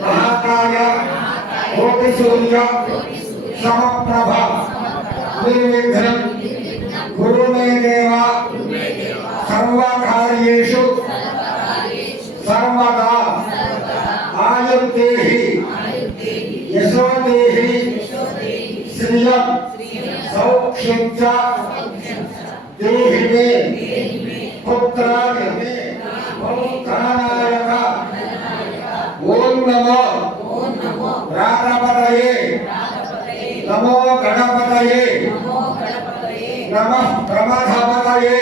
महाकाय कोटि सूर्य समप्रभ निर्विघ्नं गुरु मे देव सर्वकार्येषु सर्वदा आयुर्देहि यशोदेहि श्रियं सौख्यं च देहि मे पुत्राय मे धनाय ओम नमो राधापतये नमो गणपतये नमः प्रमथपतये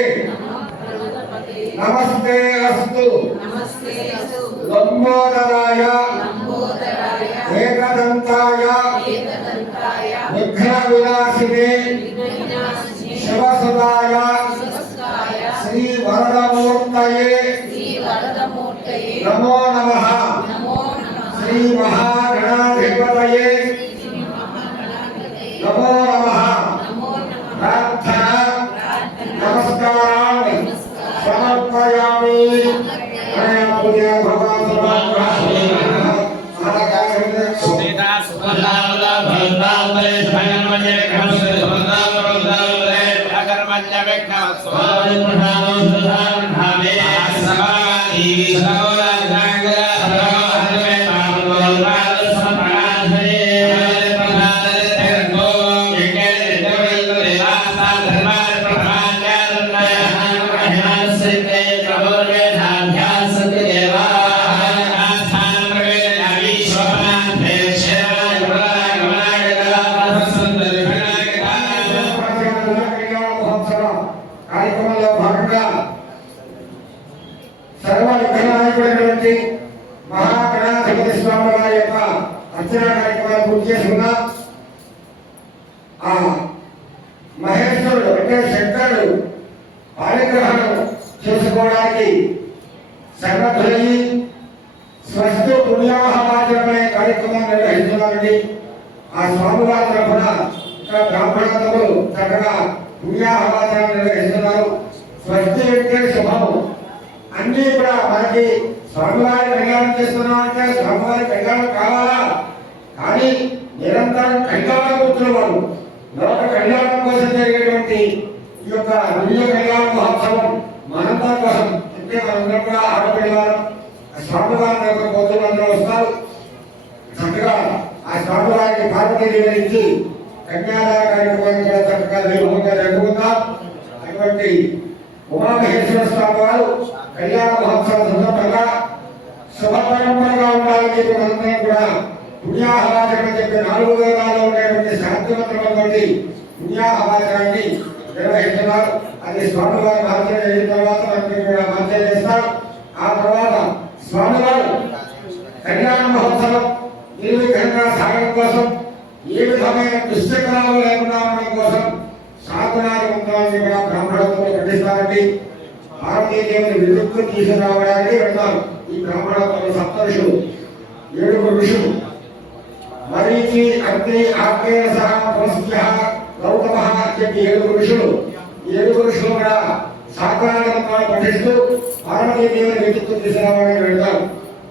नमस्ते अस्तु लंबोदराय एकदंताय विघ्नविनाशिने शिवसुताय श्री वरदमूर्तये नमो नमः श्री महागणाधिपतये नमो नमः प्रार्थना नमस्कारान् समर्पयामि पूज्य भगवान మహేశ్వరుడు అంటే శంకరుడు పాలిగ్రహణం చేసుకోవడానికి సన్నద్ధులయ్యి స్వస్తి పుణ్యాహవాచనమే కార్యక్రమం నిర్వహిస్తున్నారండి. ఆ స్వామివారి తరఫున ఇక్కడ బ్రాహ్మణోత్తములు చక్కగా పుణ్యాహవాచన నిర్వహిస్తున్నారు. స్వస్తి వ్యక్తి శుభం అన్నీ కూడా మనకి స్వామివారి కళ్యాణం చేస్తున్నామంటే స్వామివారి కళ్యాణం కావాలా, కానీ నిరంతరం కళ్యాణ కూర్చున్న వాళ్ళు లోక కళ్యాణం కోసం జరిగేటువంటి ఈ యొక్క దివ్య కళ్యాణ మహోత్సవం మనందరి కోసం. అంటే మనందరం కూడా ఆడపిల్లవారు స్వామివారి యొక్క పోతులు అందరూ వస్తారు. చక్కగా ఆ స్వామివారికి పార్వతీదేవి నుంచి కన్యాదాన కార్యక్రమాన్ని కూడా చక్కగా వైభవంగా జరుగుతాం. అటువంటి ఉమామహేశ్వర స్వామి వారు కళ్యాణ మహోత్సవం సందర్భంగా శుభ పరంపరగా ఉండాలని చెప్పి మనందరం కూడా పుణ్యాహవాచనం చెప్పి 4 వేదాల్లో ఉండేటువంటి శాంతి మంత్రంతో పుణ్యాహవాచనాన్ని నిర్వహిస్తున్నారు. అది స్వామివారి బాధ్యత అయిన తర్వాత మనకి కూడా బాధ్యత చేస్తాం. ఆ తర్వాత స్వామివారు కళ్యాణ మహోత్సవం నిర్విఘ్నంగా సాగడం కోసం ఏ విధమైన దుశ్చక్రాలు లేకుండా ఉండడం కోసం శాతనాది మంత్రాన్ని కూడా బ్రాహ్మణులతో పఠిస్తారండి. భారతీయదేవుని విద్యుత్తు తీసుకురావడానికి వెళ్తారు. ఈ బ్రాహ్మణులతో సప్తఋషులు 7 ఋషులు మరీచి అగ్ని ఆగ్నేయ పులస్త్య గౌతమ చెప్పి 7 ఋషులు 7 ఋషులు కూడా శాతనాది మంత్రాలు పఠిస్తూ భారతీయదేవుని విద్యుత్తు తీసుకురావడానికి వెళ్తారు.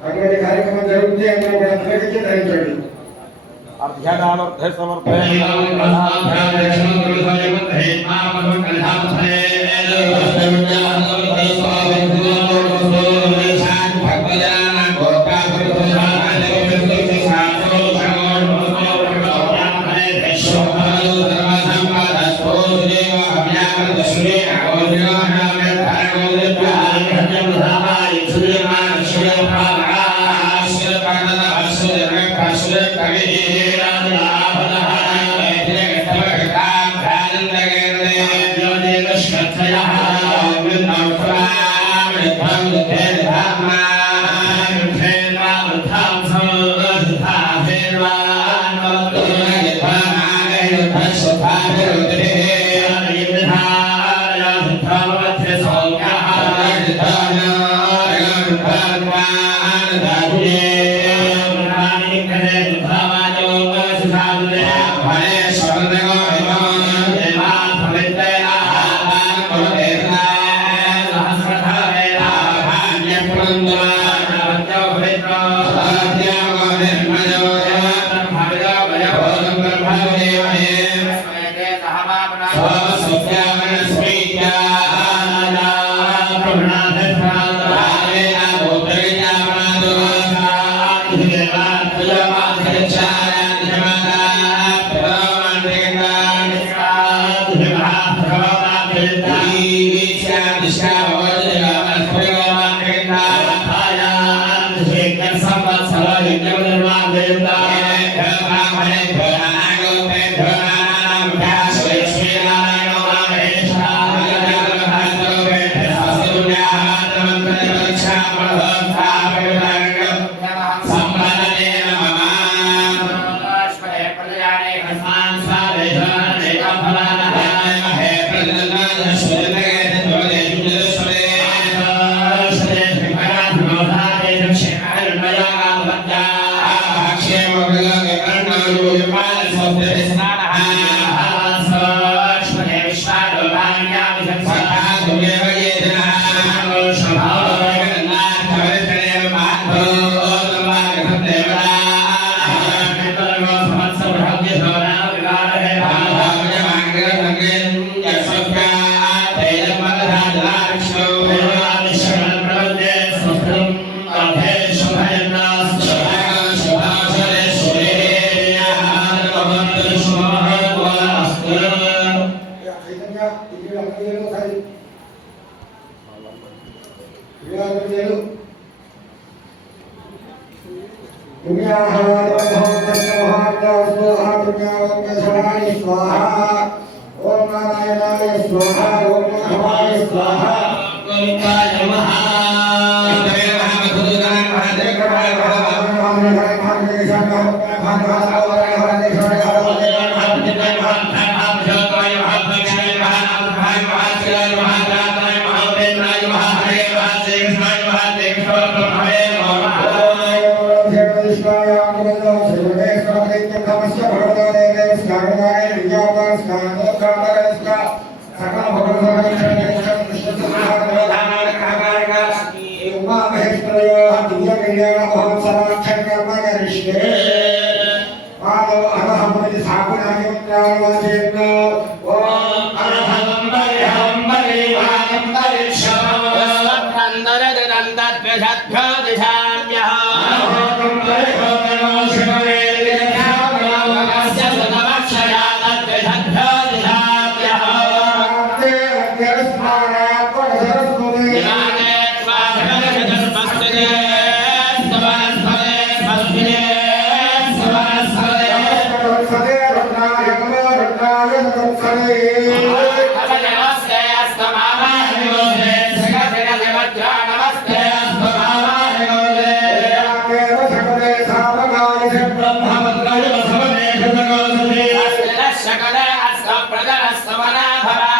అటువంటి కార్యక్రమం జరుగుతుంది. అందరూ కూడా తిలకించి ధరించండి. అర్ఘ్యదానర్థ సమర్పయామి Namaste शकल अस्त प्रदर समना भवा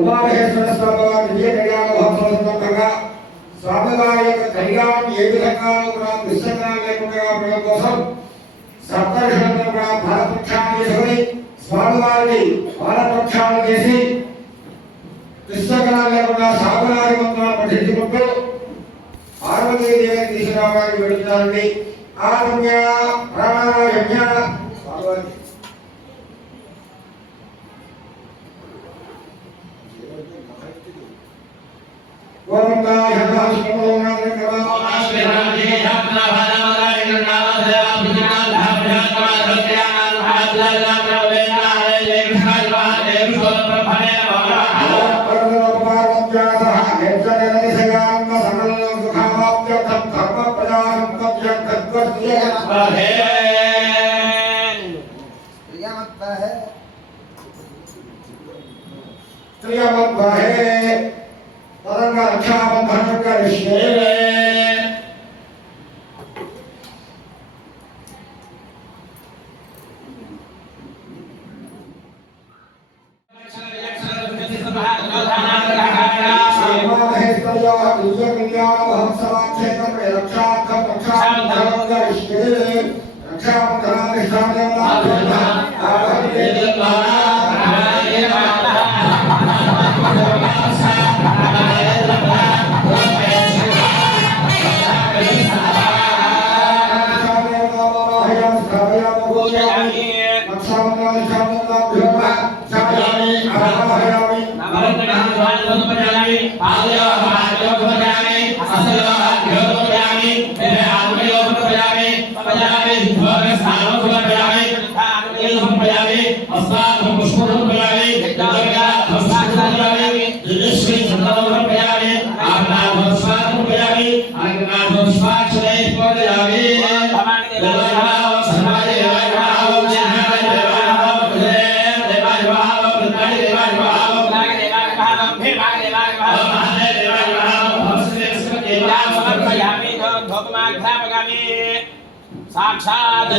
ఉమామహేశ్వర స్వామి వారి విజయ కళ్యాణ మహోత్సవం సందర్భంగా స్వామివారి యొక్క కళ్యాణం ఏ విధంగా కూడా దుశ్చక్రాలు లేకుండా ఉండడం కోసం సప్తర్షులతో కూడా బాలపక్షాలు చేసుకుని స్వామివారికి బాలపక్షాలు చేసి దుశ్చక్రాలు లేకుండా సాగులారి మంత్రాలు పఠించుకుంటూ పార్వతీదేవిని తీసుకురావడానికి వెళుతున్నారండి. ఆత్మ్య ప్రాణాయమ్య స్వామివారికి ఓంకాయ रक्षाबंधन करिष्ये साक्षात्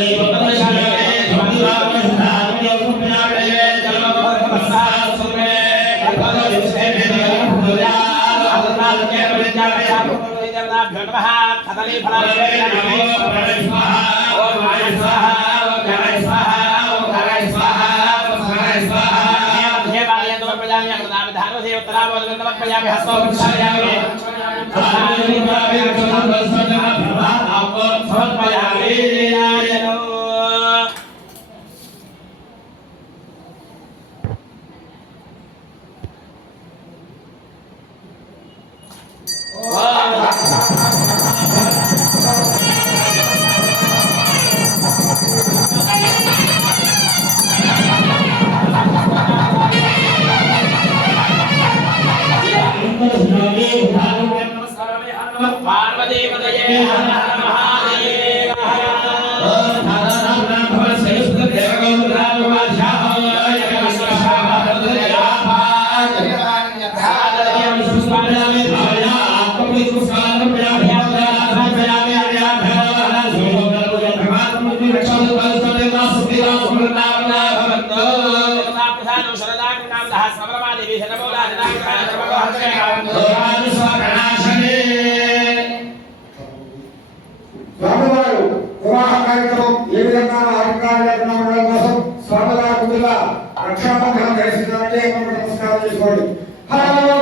స్వామివారు వివాహ కార్యక్రమం ఏ విధంగా ఆటంకాలు లేకుండా ఉండడం కోసం స్వామివారి ముందుగా రక్షాబంధనం ధరిస్తున్నారంటే నమస్కారం చేసుకోండి. హలో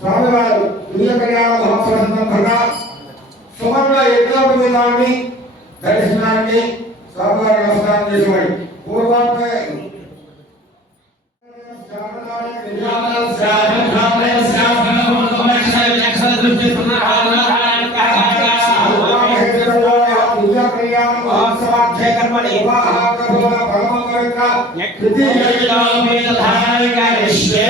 స్వామివారు విజయ కళ్యాణ మహోత్సవ సందర్భంగా సువర్ణ యజ్ఞోపవీతాన్ని ధరిస్తున్నారండి. స్వామివారి నమస్కారం చేసుకోండి. పూర్వాంతే कर्मणि विवाहाकरोण परमवर्ग यज्ञोपवीतधारिकरिष्ये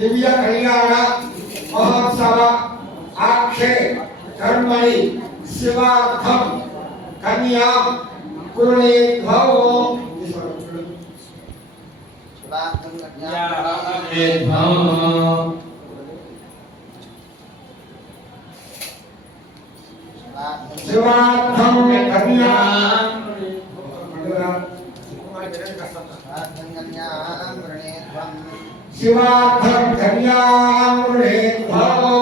दिव्य कल्याण महोत्सव आक्षे कर्मणि शिवार्थम कन्या कुरुणे भवो शिवार्थम कन्या शिवार्थम कन्या कुरुणे भवो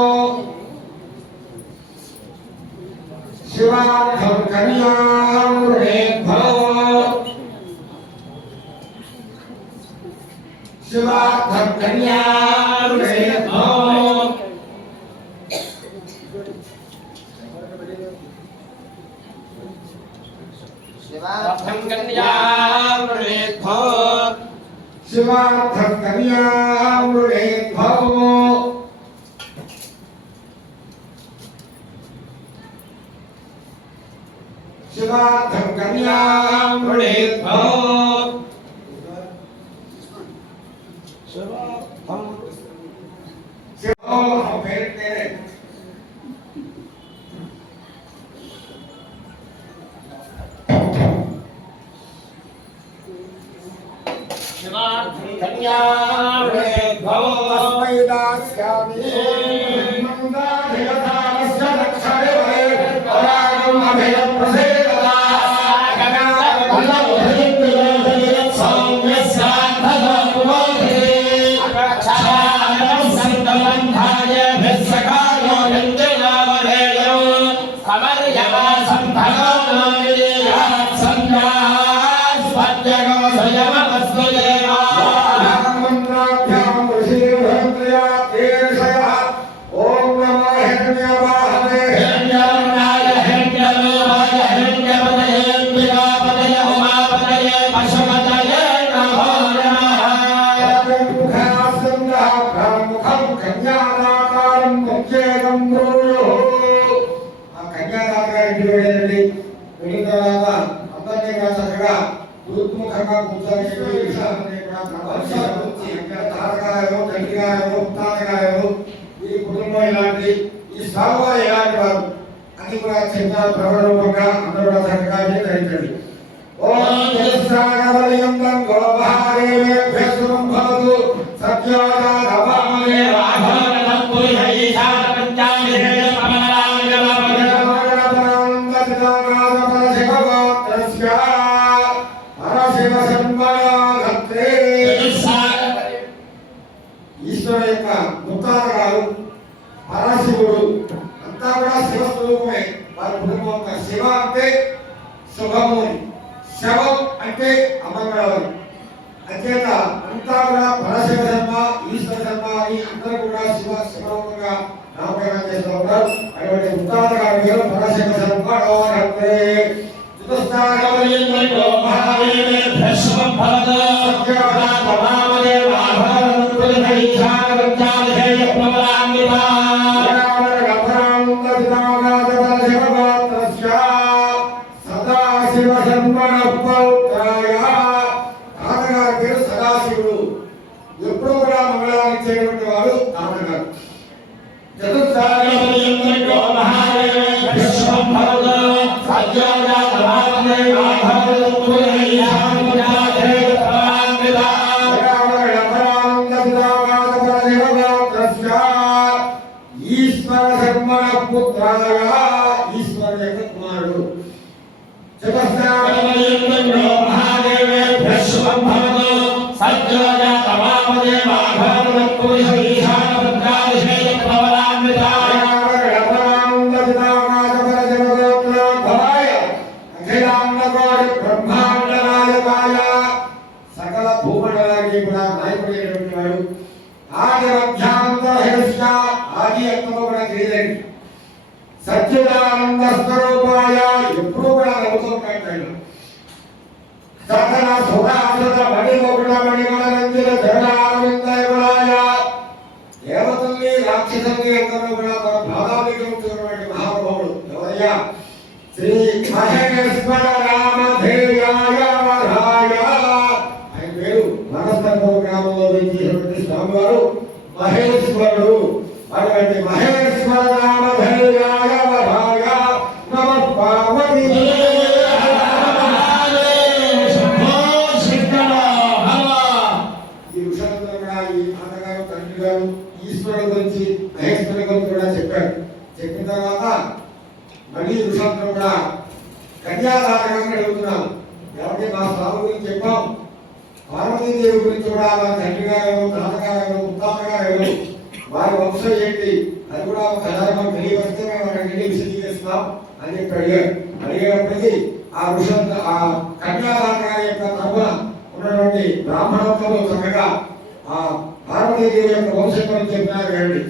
శివార్థం కన్యాం వృణీత్వో శివార్థం శివోహం పేరుతేనే శివార్థం కన్యాం వృణీత్వో తస్మై దాస్యామి మందాధిగతానస్య రక్షణే వరే పరాగం అభయం ప్రసేదదా మంత్రాభ్యాం ఋషిర్భద్రయా తేషయ ఓం నమో హిరణ్యవాహనే ముఖం కన్యాదాతారం ముఖ్యేకం బ్రూయుః. ఆ కన్యాదాత గారి ఇంటికి వెళ్ళండి. వెళ్ళిన తర్వాత అందరినీ కూడా చక్కగా తూర్పుముఖంగా కూర్చొని ఈ విషయాలన్నీ కూడా కనబరిచి తాతగారు తండ్రిగారు ముత్తాతగారు ఈ కుటుంబం ఇలాంటి ఈ సాగువా ఇలాంటి వారు అని కూడా చిన్న ప్రవరూపంగా అందరూ కూడా చక్కగా ధరించండి. ఓం జగత్సాగరయంతం గోపహారేభ్యస్వం భవతు సత్యోజా నవామనే రాఘవనం పురిహైషాన పంచామిహేయ ఈశ్వరు యొక్క ముత్తాత గారు పరశివుడు అంతా కూడా శివస్వరూపమే. వారి కుటుంబం యొక్క శివ అంటే శుభము, శవం అంటే అమంగళం. అంచేత అంతా కూడా పరశివ శర్మ ఈశ్వర శర్మ అని అందరూ కూడా శివరూపంగా నామకరణం చేస్తూ ఉంటారు. అటువంటి ముత్తాత గారి పేరు పరశివ శర్మ. సదాశివుడు ఎప్పుడు కూడా మంగళాన్ని ఇచ్చేటువంటి వాడు తాతగారు. ఈశ్వర శర్మణ పుత్రాయ ఈశ్వర యొక్క కుమారుడు. సకల భూమండలానికి కూడా నాయకుడైనటువంటి వాడు. ఆది మధ్యాంతరహస్య ఆది అంతము కూడా తెలియదండి. సచ్చిదానంద స్వరూపాయ ఎప్పుడు కూడా నవ్వుతూ ఉంటాడు. సకల సుఖాసుర మణిమకుడ మణిమల రంజిత జగదానందయమలాయ దేవతల్ని రాక్షసుల్ని అందరూ కూడా తన పాదాభిగమించినటువంటి మహానుభావుడు ఎవరయ్యా? శ్రీ మహేశ్వర రామధేయాయ వరాయ. ఆయన పేరు మనస్తత్వ గ్రామంలో వేయించినటువంటి స్వామివారు మహేశ్వరుడు. అటువంటి మహేశ్వర రామధేయాయ వరాయ నమః పార్వతీ. ఈ విషయంలో కూడా ఈ తాతగారు తండ్రి గారు ఈశ్వరుడు గురించి మహేశ్వరుడు గురించి కూడా చెప్పారు. చెప్పిన తర్వాత మళ్ళీ విషయంలో కూడా కన్యాదాతగా అడుగుతున్నాం. ఎవరికి మా స్వామి గురించి చెప్పాం. పార్వతీదేవి గురించి కూడా వారి తండ్రి గారు తాతగారు ముత్తాతగారు వారి వంశం ఏంటి అది కూడా ఒకసారి మాకు తెలియవస్తే మేము అక్కడికి విశదీకరిస్తున్నాం అని చెప్పి అడిగారు. అడిగేటప్పటికీ ఆ విషయం ఆ కన్యాదాత గారి యొక్క తరఫున ఉన్నటువంటి బ్రాహ్మణోత్తములు చక్కగా ఆ పార్వతీదేవి యొక్క వంశం గురించి చెప్పినారు. రండి.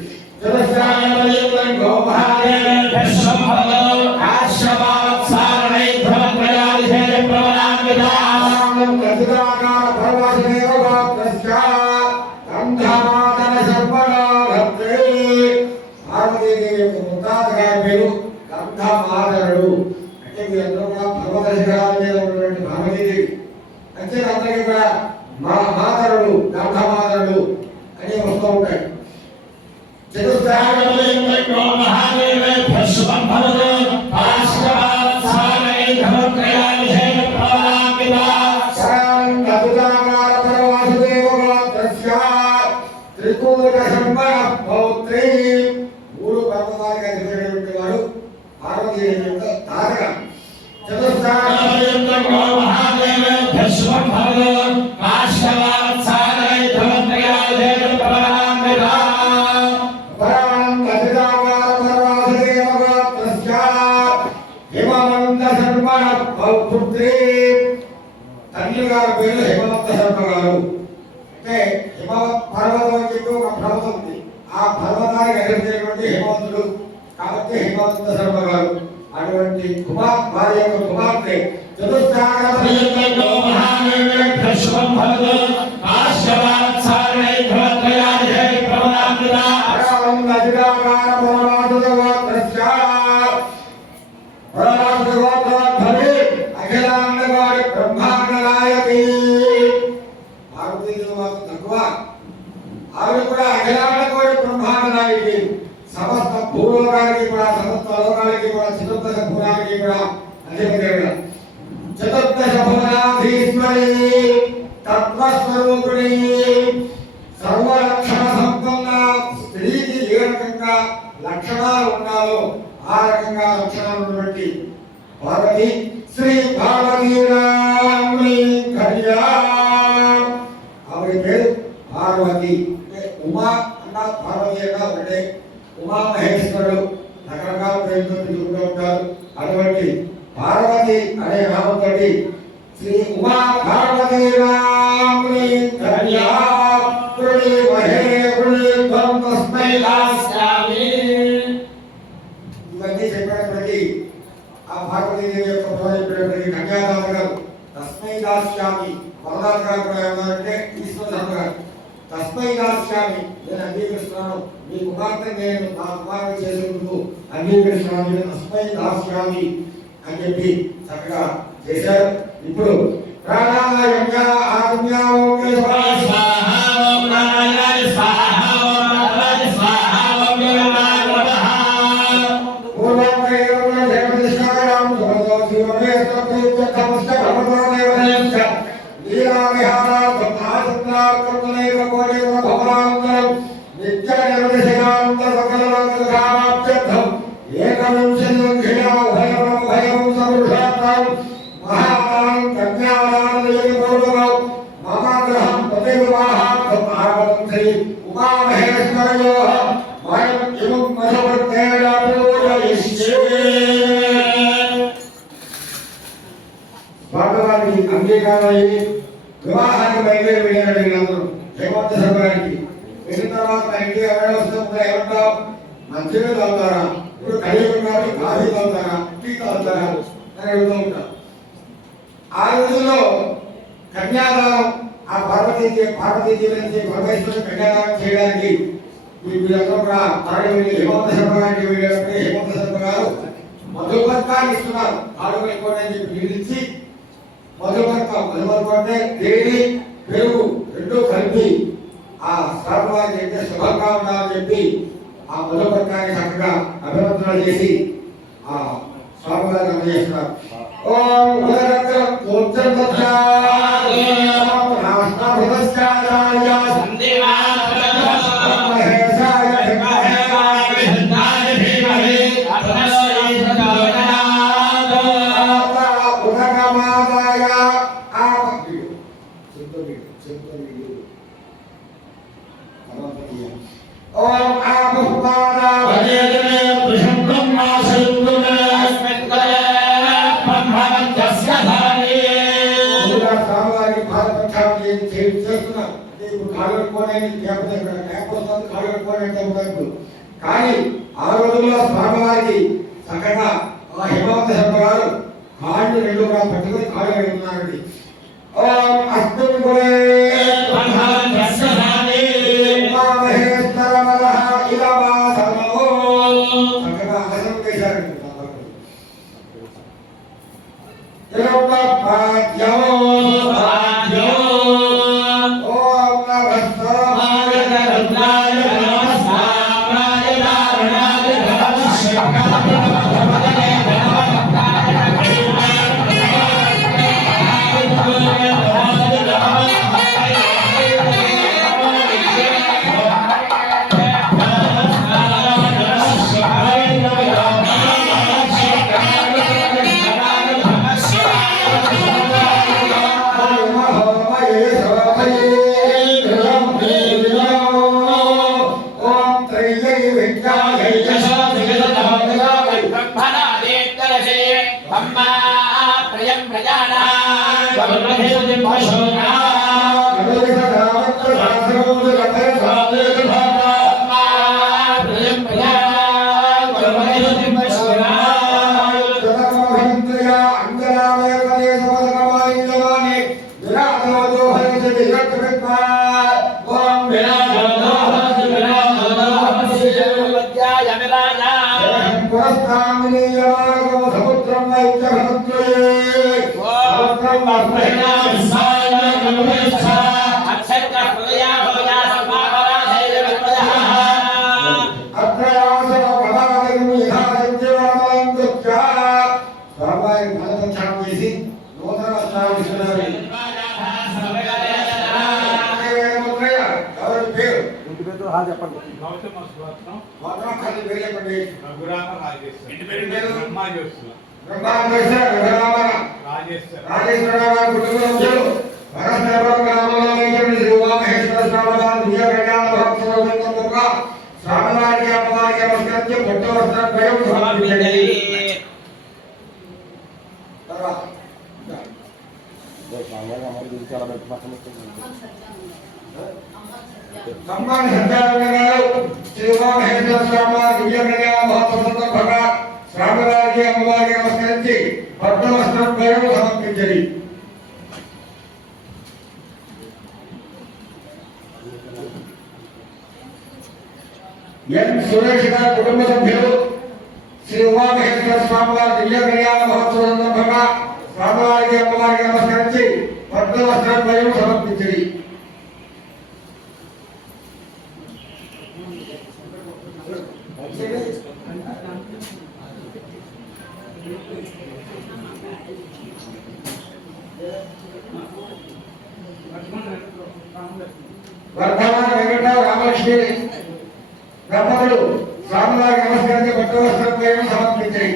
పార్వతీదేవి యొక్క ముత్తాత గారి పేరు గంధమాదరుడు. అంటే వీరందరూ కూడా శిఖరాల మీద ఉన్నటువంటి పార్వతీదేవి అంటే అందరికీ కూడా మాతరులు గంధమాతరులు అని వస్తూ ఉంటాయి. చతుర్థాగమలేంద్రో మహాదేవే భస్వం భవతు ఆశ్రవాత్సారై ధమత్రయాలిహే ప్రవామిదా శాంతదుదాకార పరవాసుదేవగోత్రస్య త్రికూట సంవర పౌత్రీ మూడు పర్వతాలకు అధిపతి వాడు పార్వతీదేవి యొక్క తాతగా. చతుర్థాగమలేంద్రో మహాదేవే భస్వం భవతు ఆశ్రవాత్సారై ధమత్రయాలిహే ప్రవామిదా తండ్రి గారి పేరు హిమవంత శర్మ గారు. అంటే హిమవత్ పర్వతం అని చెప్పి ఒక పర్వతం ఉంది, ఆ పర్వతానికి అధిపతి హిమవంతుడు కాబట్టి హిమవంత శర్మ గారు. అటువంటి వారి యొక్క కుమార్తె అఖిలాండవాడి బ్రహ్మాండ నాయకి పార్వతీదేవి మాత్రం తక్కువ, ఆవిడ కూడా అఖిలాండవాడి బ్రహ్మాండ నాయకి. సమస్త భూలోకానికి కూడా సమస్త లోకానికి కూడా చతుర్దశ భువనానికి కూడా అధిపతి. చతుర్దశ భువనాధీశ్వరి తత్వస్వరూపిణి సర్వలక్షణ సంపన్న స్త్రీకి ఏ రకంగా లక్షణాలు ఉండాలో ఆ రకంగా లక్షణాలు ఉన్నటువంటి పార్వతి శ్రీ పార్వతీరాముని కళ్యాణ్. ఆవిడ పేరు పార్వతి. ఉమా అన్న పార్వతి అన్న ఒకటే. ఉమా మహేశ్వరుడు రకరకాల పేరుతో పిలుస్తూ ఉంటారు. అటువంటి పార్వతి అనే నామంతో శ్రీ ఉమా పార్వతీరాముని కళ్యాణ్ ఇవన్నీ చెప్పినప్పటికీ ఆ పార్వతీదేవి యొక్క చెప్పినప్పటికీ కన్యాదాత గారు తస్మై దాస్యామి వరదాత గారు కూడా ఏమన్నారంటే ఈశ్వర ధర్మ గారు తస్మై దాస్యామి నేను అంగీకరిస్తున్నాను, మీ కుమార్తె నేను నా కుమార్తె చేసేందుకు అంగీకరిస్తున్నాను, తస్మై దాస్యామి అని చెప్పి చక్కగా చేశారు. ఇప్పుడు ప్రాణాయామ్య ఆజ్ఞ స్వామివారికి అంగీకారమై వివాహానికి బయలుదేరి వెళ్ళాడు. వీళ్ళందరూ హిమవంత శర్మ గారికి వెళ్ళిన తర్వాత మా ఇంటికి ఎవరైనా వస్తుందా, ఏమంటావు మంచిగా తాగుతారా, ఇప్పుడు కలియుగం కాబట్టి కాఫీ తాగుతారా, టీ తాగుతారా అని అడుగుతూ ఉంటారు. ఆ రోజుల్లో కన్యాదానం ఆ పార్వతీదేవి నుంచి పరమేశ్వరుడు కన్యాదానం చేయడానికి వీళ్ళందరూ కూడా హిమవంత శర్మ గారికి వెళ్ళినప్పుడు హిమవంత శర్మ గారు మధుపర్కాన్ని ఇస్తున్నారు. కాడు పెట్టుకోండి అని చెప్పి నిలిచి మధుపర్కం అంటే తేనె పెరుగు రెండు కలిపి ఆ స్వామివారికి అయితే శుభంగా ఉండాలని చెప్పి ఆ మధుపర్కాన్ని చక్కగా అభినందన చేసి ఆ స్వామివారికి అందజేస్తున్నారు. ఓం కానీ ఆ రోజుల్లో స్వామివారికి చక్కగా ఆ హిమవంత శర్మ గారు కాళ్ళు రెండు కూడా పట్టుకుని కాళ్ళు వెళ్తున్నారండి. చక్కగా ఆసనం వేశారండి. विरम्भपाद्यो पाद्यो ओम नमस्ताय रुद्राय नमस्ताय नारायणाय చెప్పండి. రఘురామ రాజేశ్వర ఇంటి పేరు పేరు బ్రహ్మాజోత్సవ सम्मान सत्याग्रह श्री उमामहेश्वर स्वामी दिव्य महोत्सव స్వామివారికి అమ్మవారికి నమస్కరించి పట్టు వస్త్రం పేరు సమర్పించండి. ఎన్ సురేష్ గారి కుటుంబ సభ్యులు శ్రీ ఉమామహేశ్వర స్వామివారి దివ్య కళ్యాణ మహోత్సవ సందర్భంగా స్వామివారికి అమ్మవారికి నమస్కరించి పట్టు వస్త్రం పేరు సమర్పించండి. వర్ధమాన వెంకట రామలక్ష్మి దంపతులు స్వామివారికి నమస్కరించి పట్టు వస్త్రం పేరు సమర్పించాయి.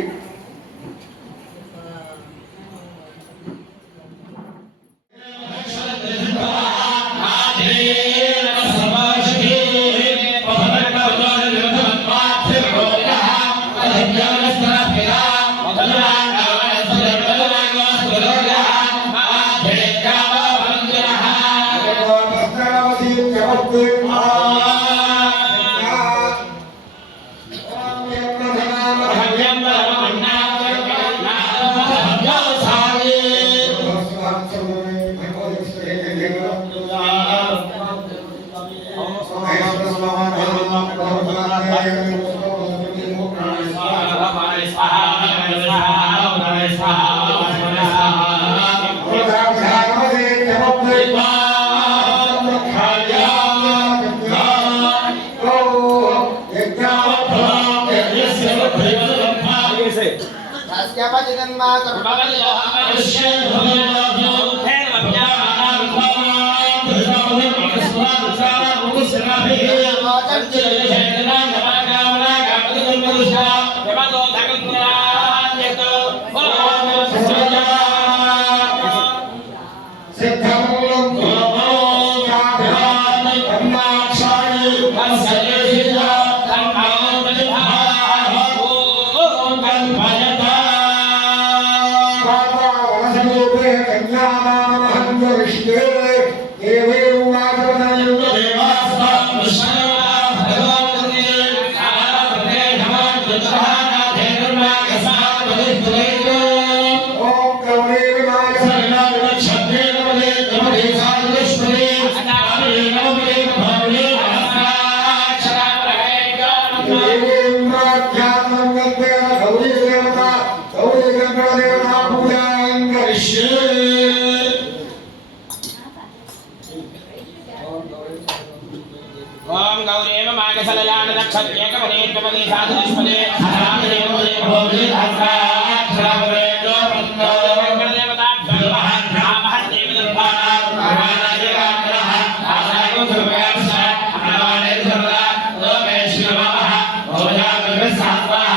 क्षत्रेकवनेकवने साधुष्पदे अनामदेवदे भोगे सहस्राक्षरवरेजो वन्दो वेङ्कटदेवताभ्यो नमः नमः देवदत्तानां महानादेवाग्रह आसायो सर्वयाश्च अनवाने सर्वदा लोकेश्वरः भोजागर्भसात्वाः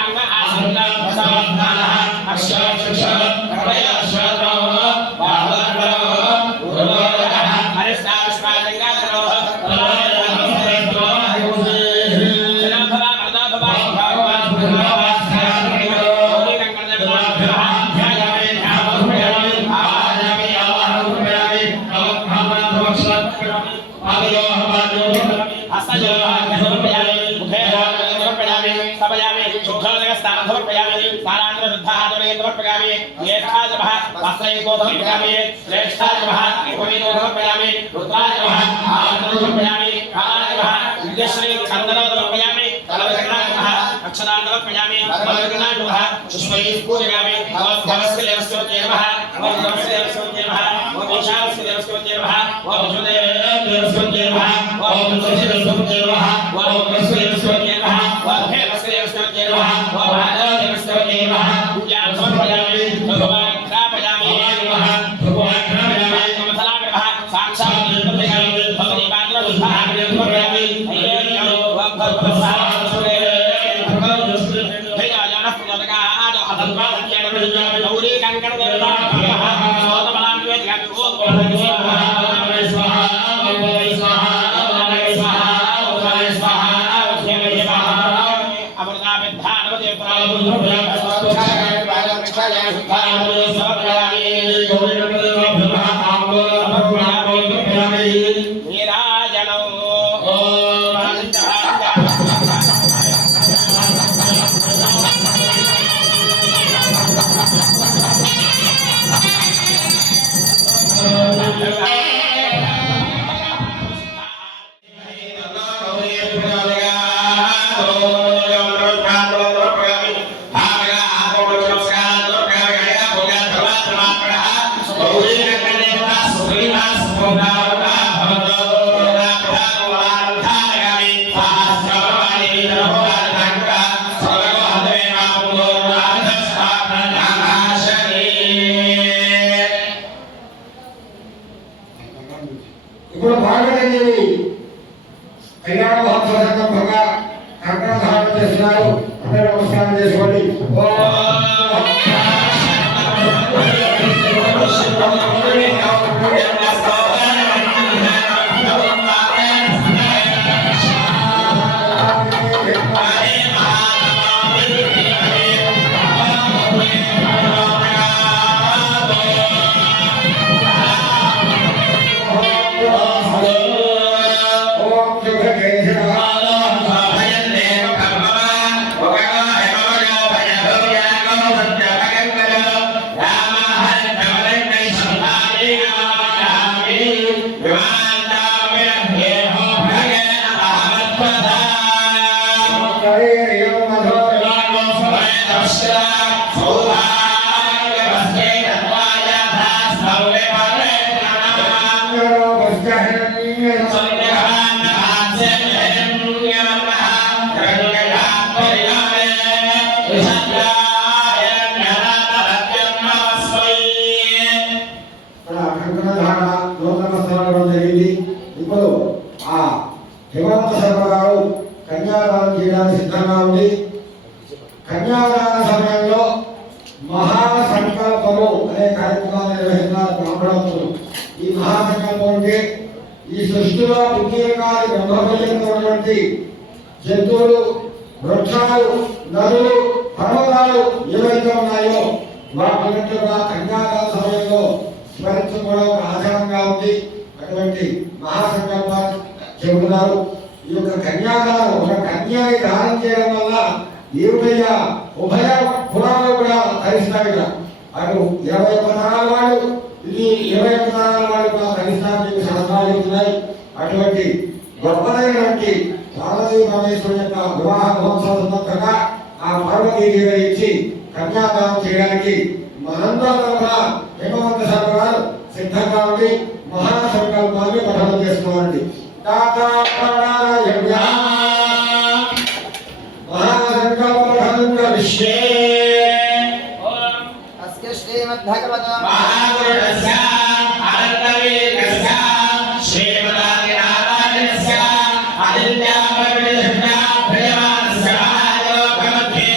आंग आसन्नं समन्तानः अक्षरक्षर प्रयाश्वरो बाहुलरो उर्वरः हरिस्ताविष्मालिङ्गाधरो ఇప్పుడు పార్వతీదేవి కళ్యాణ మహోత్సవ సందర్భంగా కంకణ ధారణ చేస్తున్నారు. అందరూ నమస్కారం చేసుకోండి. ఇప్పుడు ఆ హిమవంత శర్మ గారు కన్యాదానం చేయడానికి సిద్ధంగా ఉంది. కన్యాదాన సమయంలో మహాసంకల్పము అనే కార్యక్రమాన్ని నిర్వహిస్తున్నారు బ్రాహ్మణోత్తములు. ఈ మహాసంకల్పం అంటే ఈ సృష్టిలో పుట్టినకాలి బ్రహ్మపర్యంతో ఉన్నటువంటి జంతువులు, వృక్షాలు, నదులు, పర్వతాలు ఏవైతే ఉన్నాయో వాటిగా కన్యాదాన సమయంలో స్మరించుకోవడం ఒక ఆచారంగా ఉంది. అటువంటి మహాసంకల్పాన్ని చెబుతున్నారు. ఈ యొక్క కన్యాదానం, ఒక కన్యాని దానం చేయడం వల్ల ఏమిటయ్యా ఉభయ పురాలు కూడా తరిస్తాయి. అటు 21 తరాల వాళ్ళు, ఇది 21 తరాల వాళ్ళు కూడా తరిస్తారని శాస్త్రాలు చెబుతున్నాయి. అటువంటి గొప్పదైనటువంటి పార్వతీ పరమేశ్వరుని యొక్క వివాహ మహోత్సవం సందర్భంగా ఆ పార్వతీదేవి ఇచ్చి కన్యాదానం చేయడానికి మనందరం తరఫున హిమవంత శర్మ గారు సిద్ధంగా ఉండి మహాసంకల్పాన్ని పఠనం చేస్తున్నారండి. विष्णे अस्य श्रीमद्भगवतो महापुरुषस्य अनन्तवीर्यस्य श्रीमदादिनारायणस्य अदित्यापरिदृष्टाभ्यमानस्य लोकमध्ये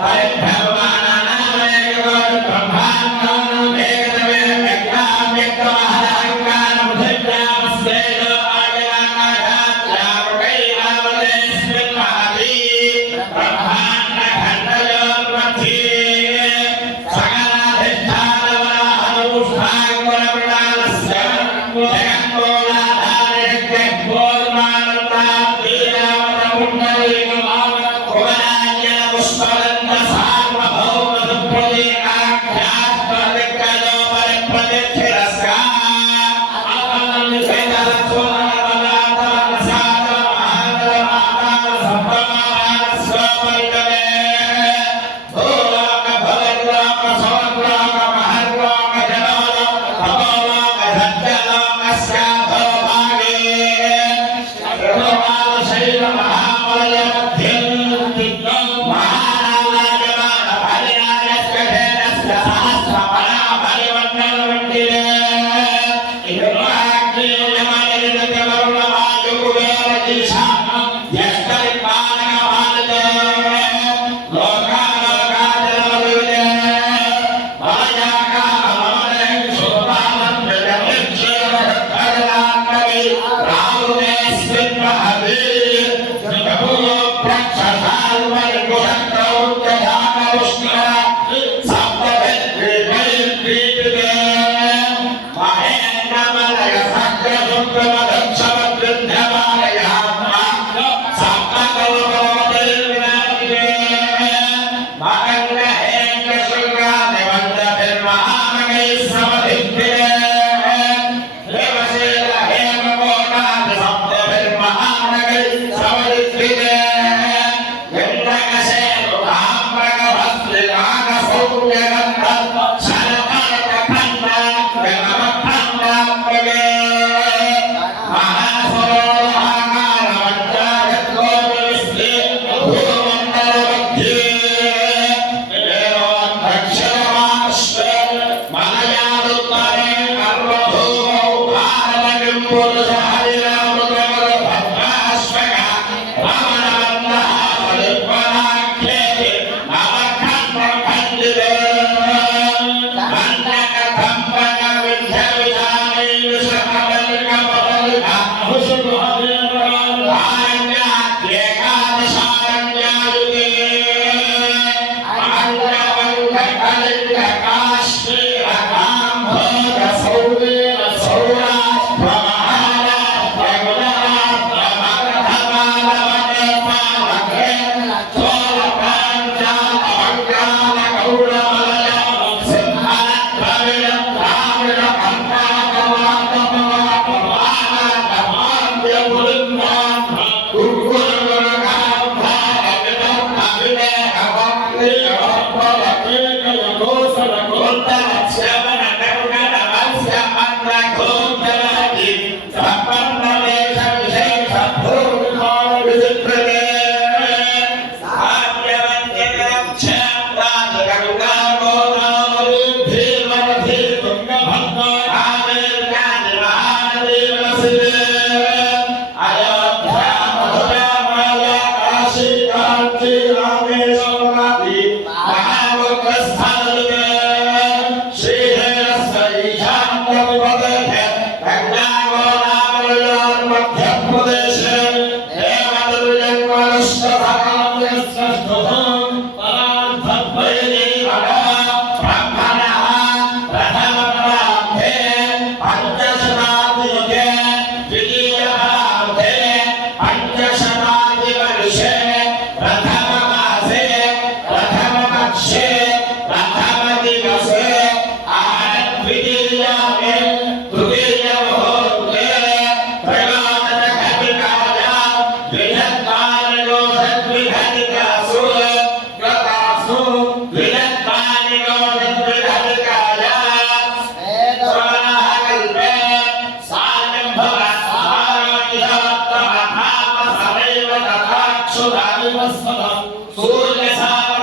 परिभ्रममाणानामनेकं ब्रह्माण्डं वेदमे व्यक्ताव्यक्तमहदाङ्गानमुद्रामस्तेजो आगयाकाशात्यावकैरावतेऽस्मिन् महती ब्रह्माण्डखण्डयोर्मध्ये सूर्य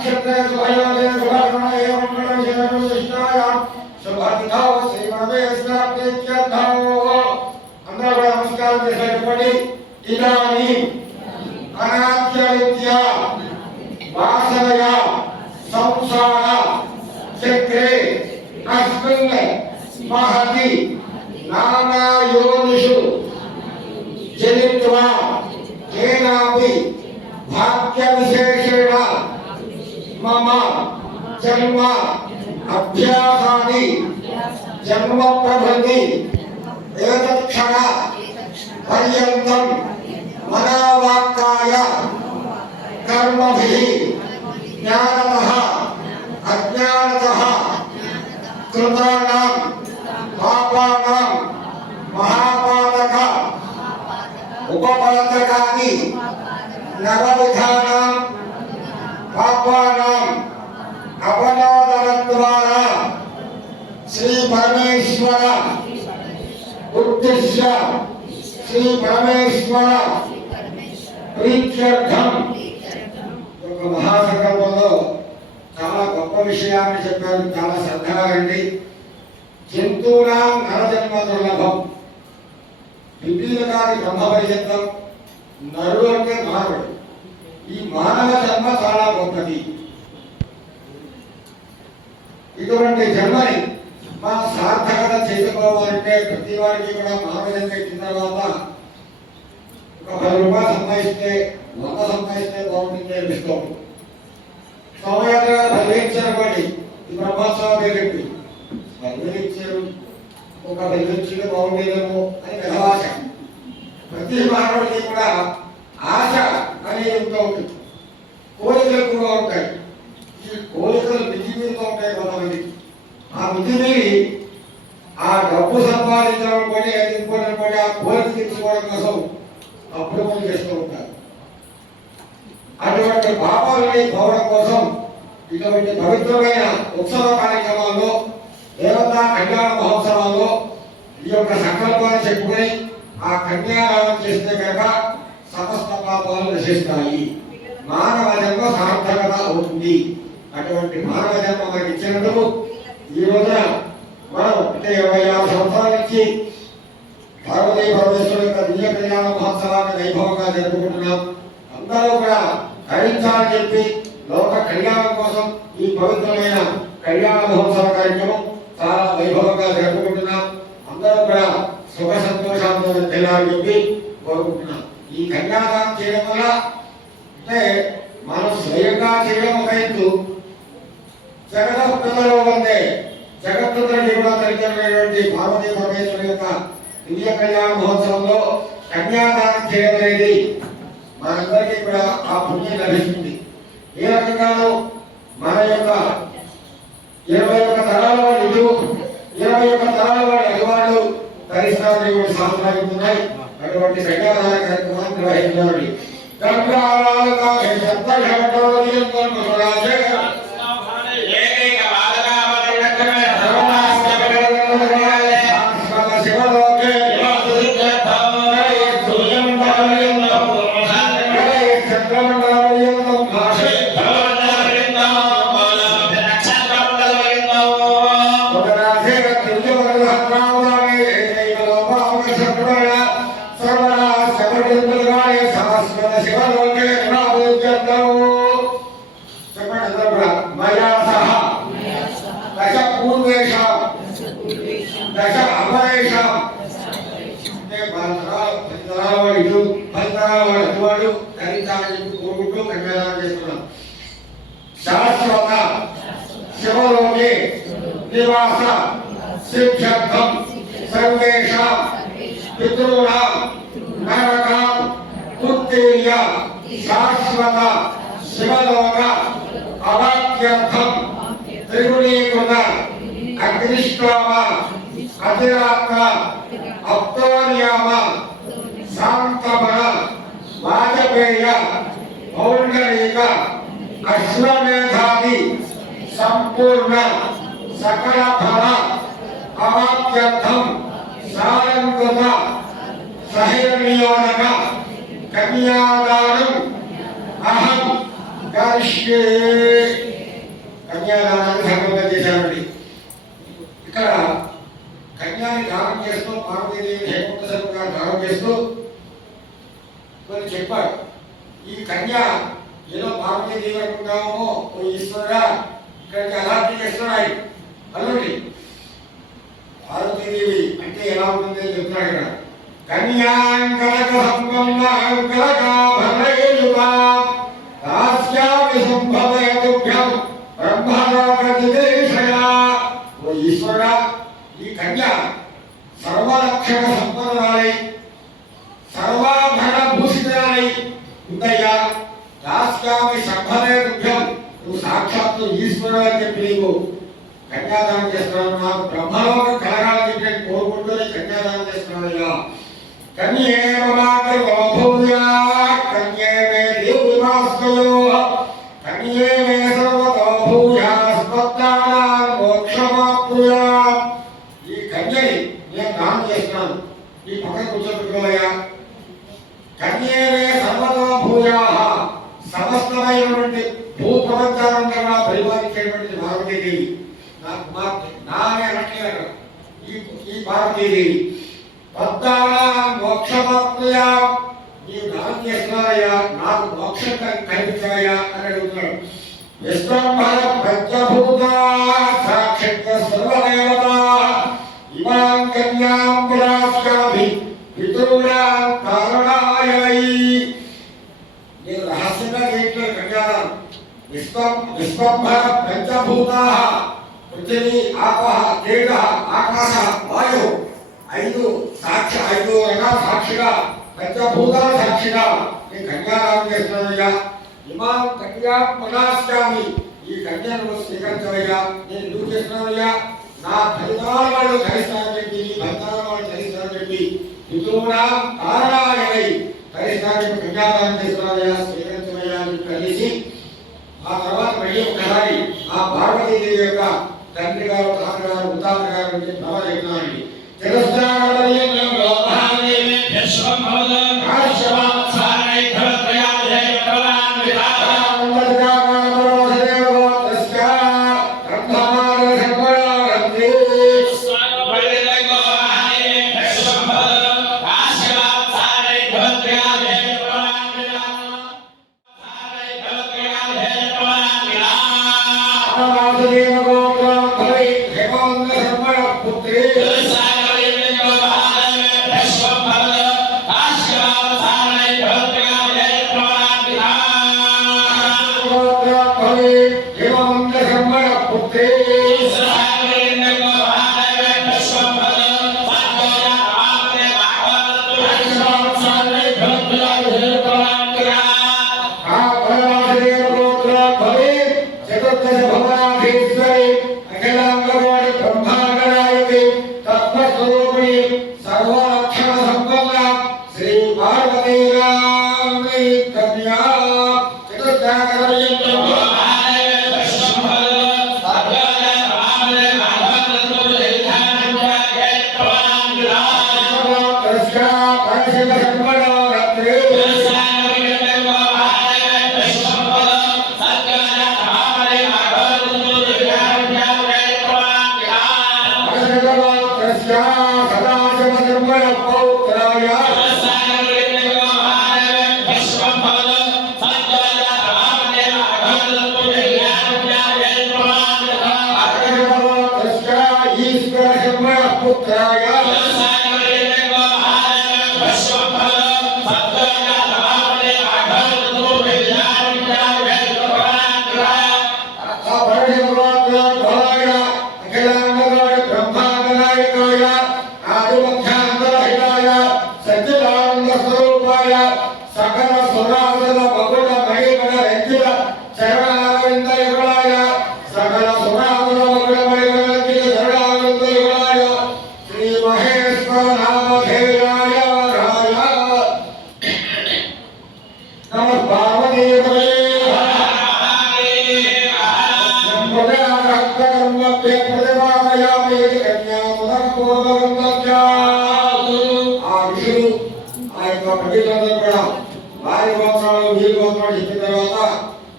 नक्षत्रे शुभयोगे शुभकर्मणे मंगले विष्णाय शुभतिथौ श्रीमन्वेश्वर प्रीत्यर्थौ अंदर नमस्कार చేసేటప్పటి ఇదాని అనాద్య విద్య వాసనయ సంసార చక్రే అస్మిన్ మహతి నానా యోనిషు జనిత్వా కేనాపి భాగ్య విశేషేణ మమ జన్మ అభ్యాసాని జన్మ ప్రభృతి ఏతక్షణ పర్యంతం మనోవాక్కాయ కర్మభిః జ్ఞానతః అజ్ఞానతః కృతానాం పాపానాం మహాపాతక ఉపపాతకాని నవవిధానాం పాపానాం అపనోదనద్వారా శ్రీ పరమేశ్వర ఉద్దేశ్య శ్రీ పరమేశ్వర ప్రీత్యర్థం ఒక మహాసంకల్పంలో చాలా గొప్ప విషయాన్ని చెప్పారు. చాలా శ్రద్ధగా రండి. జంతువునాం నరజన్మ దుర్లభం. పిపీల గారి బ్రహ్మ పర్యంతం నరుడు అంటే మానవుడు. ఈ మానవ జన్మ చాలా గొప్పది. ఇటువంటి జన్మని మా సార్థకత చేసుకోవాలంటే ప్రతి వారికి కూడా మానవ జన్మ ఎక్కిన తర్వాత ఒక 10 రూపాయలు సంపాదిస్తే 100 సంపాదిస్తే బాగుంటుంది అనిపిస్తుంది. సమయాలు 10,000 ఇచ్చారనుకోండి, ఈ బ్రహ్మోత్సవం పేరెట్టి 10,000 ఇచ్చారు, ఒక 10,000 ఇచ్చింది బాగుండేదేమో అని ఆశ. ప్రతి మానవుడికి కూడా ఆశ అనేది ఉంటూ ఉంటుంది. కోరికలు కూడా ఉంటాయి. ఈ కోరికలు మితి మీరుతూ ఉంటాయి కొంతమందికి. ఆ మితి మీరి ఆ డబ్బు సంపాదించడం అనుకోండి, అది ఇంకోటి అనుకోండి, ఆ కోరిక తీర్చుకోవడం కోసం అప్పుడు పనులు చేస్తూ ఉంటారు. అటువంటి పాపాలని పోవడం కోసం ఇటువంటి పవిత్రమైన ఉత్సవ కార్యక్రమాల్లో, దేవతా కళ్యాణ మహోత్సవాల్లో ఈ యొక్క సంకల్పాన్ని చెప్పుకొని ఆ కన్యాదానం చేస్తే కనుక సమస్త పాపాలు నశిస్తాయి. మానవ జన్మ సార్థకత అవుతుంది. అటువంటి మానవ జన్మ మనకి ఇచ్చినందుకు ఈ రోజున మనం అంటే 26 సంవత్సరాల నుంచి పార్వతీ పరమేశ్వరుల యొక్క దివ్య కళ్యాణ మహోత్సవాన్ని వైభవంగా జరుపుకుంటున్నాం. అందరూ కూడా ధరించాలని చెప్పి లోక కళ్యాణం కోసం ఈ పవిత్రమైన కళ్యాణ మహోత్సవ కార్యక్రమం చాలా వైభవంగా జరుపుకుంటున్నాం. అందరూ కూడా సుఖ సంతోషాలతో వెళ్ళాలని చెప్పి కోరుకుంటున్నాం. ఈ కళ్యాణం చేయడం వల్ల అంటే మనం స్వయంగా చేయడం ఒక ఎత్తు, జగత్తులో ఉండే జగత్తులో కూడా తల్లిదండ్రులైనటువంటి పార్వతీ పరమేశ్వరుల యొక్క దివ్య కళ్యాణ మహోత్సవంలో కన్యాదానం చేయడం అనేది మనందరికీ కూడా ఆ పుణ్యం లభిస్తుంది. ఏ రకంగానూ మన యొక్క 21 తరాల వాడు ఇటు 21 తరాల వాడు అటువాళ్ళు ధరిస్తారని సాంప్రదాయకున్నాయి. అటువంటి కన్యాదాన కార్యక్రమాన్ని నిర్వహించాలి. శాశ్వత శివలోకే నివాస సిద్ధ్యర్థం సర్వేషాం పితॄణాం నరకాం ఉత్తీర్య శాశ్వత శివలోక అవాప్త్యర్థం త్రిగుణీకృత అగ్నిష్టామ అతిరాత్మ అప్తోర్యామ శాంతమన వాజపేయ పౌండరీక అశ్వమేధాది సంపూర్ణ సకల ఫల అవాప్త్యర్థం సారంకృత సహిర్నియోనక కన్యాదానం అహం కరిష్యే. కన్యాన్ని దానం చేస్తూ పార్వతీదేవి హేమంత సర్వగా దానం చేస్తూ కొన్ని చెప్పాడు. ఈ కన్య ఏదో పార్వతీదేవి అనుకుంటామో ఓ ఈశ్వరుడా ఇక్కడికి అలాంటి చేస్తున్నాయి అల్లుడి పార్వతీదేవి అంటే ఎలా ఉంటుంది అని చెప్తున్నాడు ఇక్కడ. కన్యాంకలక సంగమకలకాభరణయుతా దాస్యామి సంభవయతుభ్యం బ్రహ్మలోకదిదేశయా. ఓ ఈశ్వరుడా ఈ కన్య సర్వలక్షణ సంపన్నురాలై సర్వాభరణ భూషితురాలై ఉందయ్యా. దాస్యామి సంభవయతుభ్యం నువ్వు సాక్షాత్తు ఈశ్వరుడు అని చెప్పి నీకు కన్యాదానం చేస్తున్నాను. నాకు బ్రహ్మలోకం కలగాలని చెప్పి కోరుకుంటూ కన్యాదానం చేస్తున్నానయ్యా. కన్యే మమాకర్మభూయా కన్యే మే దేవిమాస్మయోః కన్యే మే సర్వతో భూయా స్మత్తానాం మోక్షమాప్నుయాత్. ఈ కన్యని నేను దానం చేస్తున్నాను. ఈ పక్కన కూర్చోబెట్టుకోవయ్యా. కన్యే మే సర్వతో భూయా సమస్తమైనటువంటి భూప్రపంచానంతగా పరిపాలించేటువంటి పార్వతీదేవి నా కుమార్తె నానే అనట్లేదు ఈ పార్వతీదేవి. మోక్షమాప్నుయా నీవు దానం చేస్తున్నావయ్యా నాకు మోక్షం కల్పించావయ్యా అని అడుగుతున్నాడు. విశ్వంభర పంచభూత సాక్షిక సర్వదేవత ఇమాం కన్యాం పురాస్యామి పితॄణాం కారణాయై. నేను రహస్యంగా చేయట్లేదు కన్యాదానం. విశ్వంభర పంచభూత పృథివీ ఆపః తేజః ఆకాశ వాయు ఐదు రకాల సాక్షిగా పంచభూతాల సాక్షిగా నేను కన్యాదానం చేస్తున్నానయ్యా. ఇమాం కన్యాం పురాస్యామి ఈ కన్యను స్వీకరించవయ్యా. నేను ఎందుకు చేస్తున్నానయ్యా నా ఫలితాల వాళ్ళు ధరిస్తానని చెప్పి నీ ఫలితాల వాళ్ళు ధరిస్తానని చెప్పి పితॄణాం కారణాయై ధరిస్తానని కన్యాదానం చేస్తున్నానయ్యా స్వీకరించవయ్యా అని కలిసి ఆ తర్వాత మళ్ళీ ఒకసారి ఆ పార్వతీదేవి యొక్క తండ్రి గారు తాతగారు ముత్తాత గారు అని చెప్పి బాగా చెప్తున్నానండి.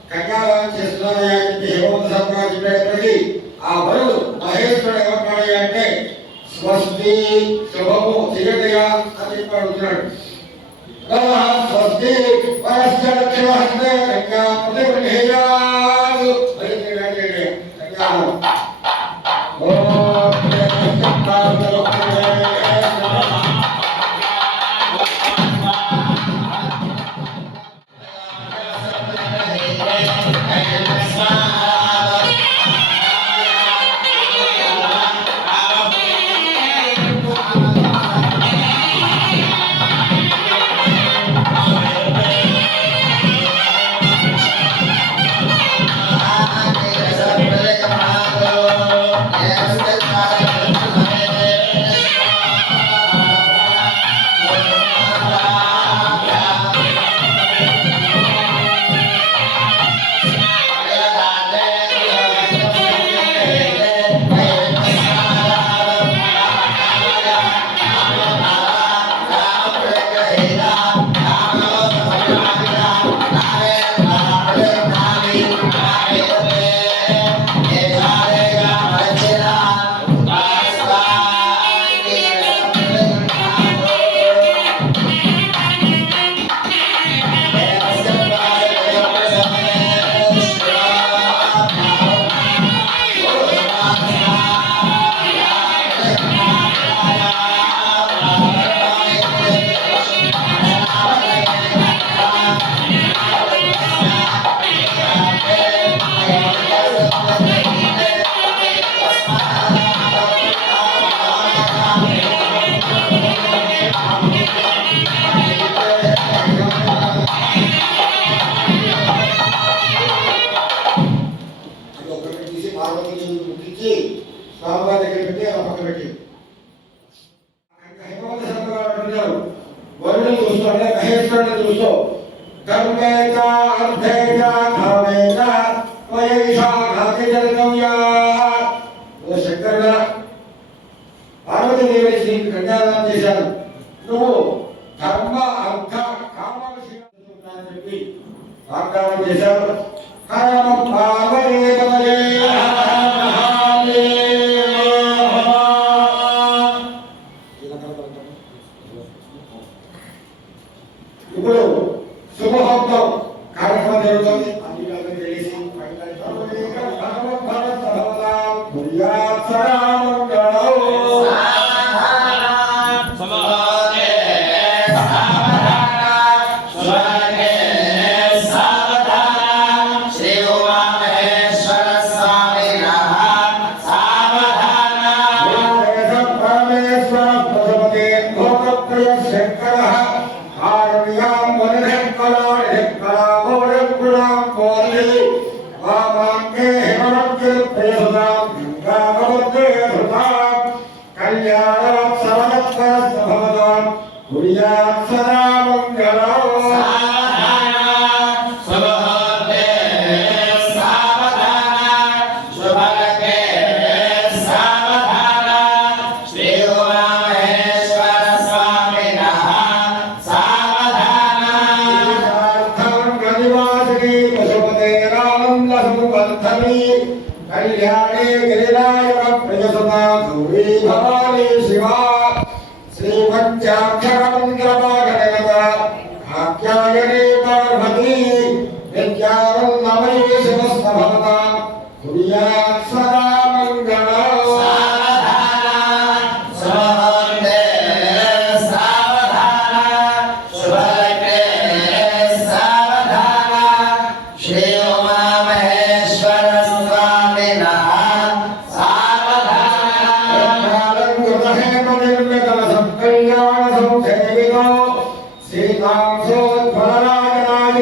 కన్యాదానం చేస్తున్నారయ్యా అని చెప్పి హేమంత సర్వగా చెప్పేటప్పటికీ ఆ వరుడు మహేశ్వరుడు ఏమంటాడయ్యా అంటే స్వస్తి శుభము చేయటయా అని చెప్పాడు. స్వస్తి వరస్య దక్షిణహస్తే కన్యా ప్రతిగృహేయాదు కన్యాను ఓం స్వామివారి దగ్గర పెట్టి ఆ పక్క పెట్టి హేమవతి సంతగారు వరుణుని చూస్తూ అంటే మహేశ్వరుని చూస్తూ ధర్మేక అర్థేక ధామేక త్వయైషా ఘాతి జగతవ్యా. ఓ శంకరుడా, పార్వతీదేవి శ్రీ కన్యాదానం చేశాను, నువ్వు ధర్మ అర్థ కామ విషయాలు చెప్పి వాగ్దానం చేశావు. హరమ పార్వతీపతయే ఇప్పుడు శుభముహూర్తం కార్యక్రమం జరుగుతుంది. అన్ని తెలిసి कल्याणे गिरिराज प्रियसुता गौरी भवानी शिवा श्रीपंचाक्षरमंत्रपाठनगता कात्यायनी पार्वती विद्यावन्नमयी शिवस्तभवता कुर्यात् सदा मङ्गलम्. శ్రీకాంశోద్భరాజరాజ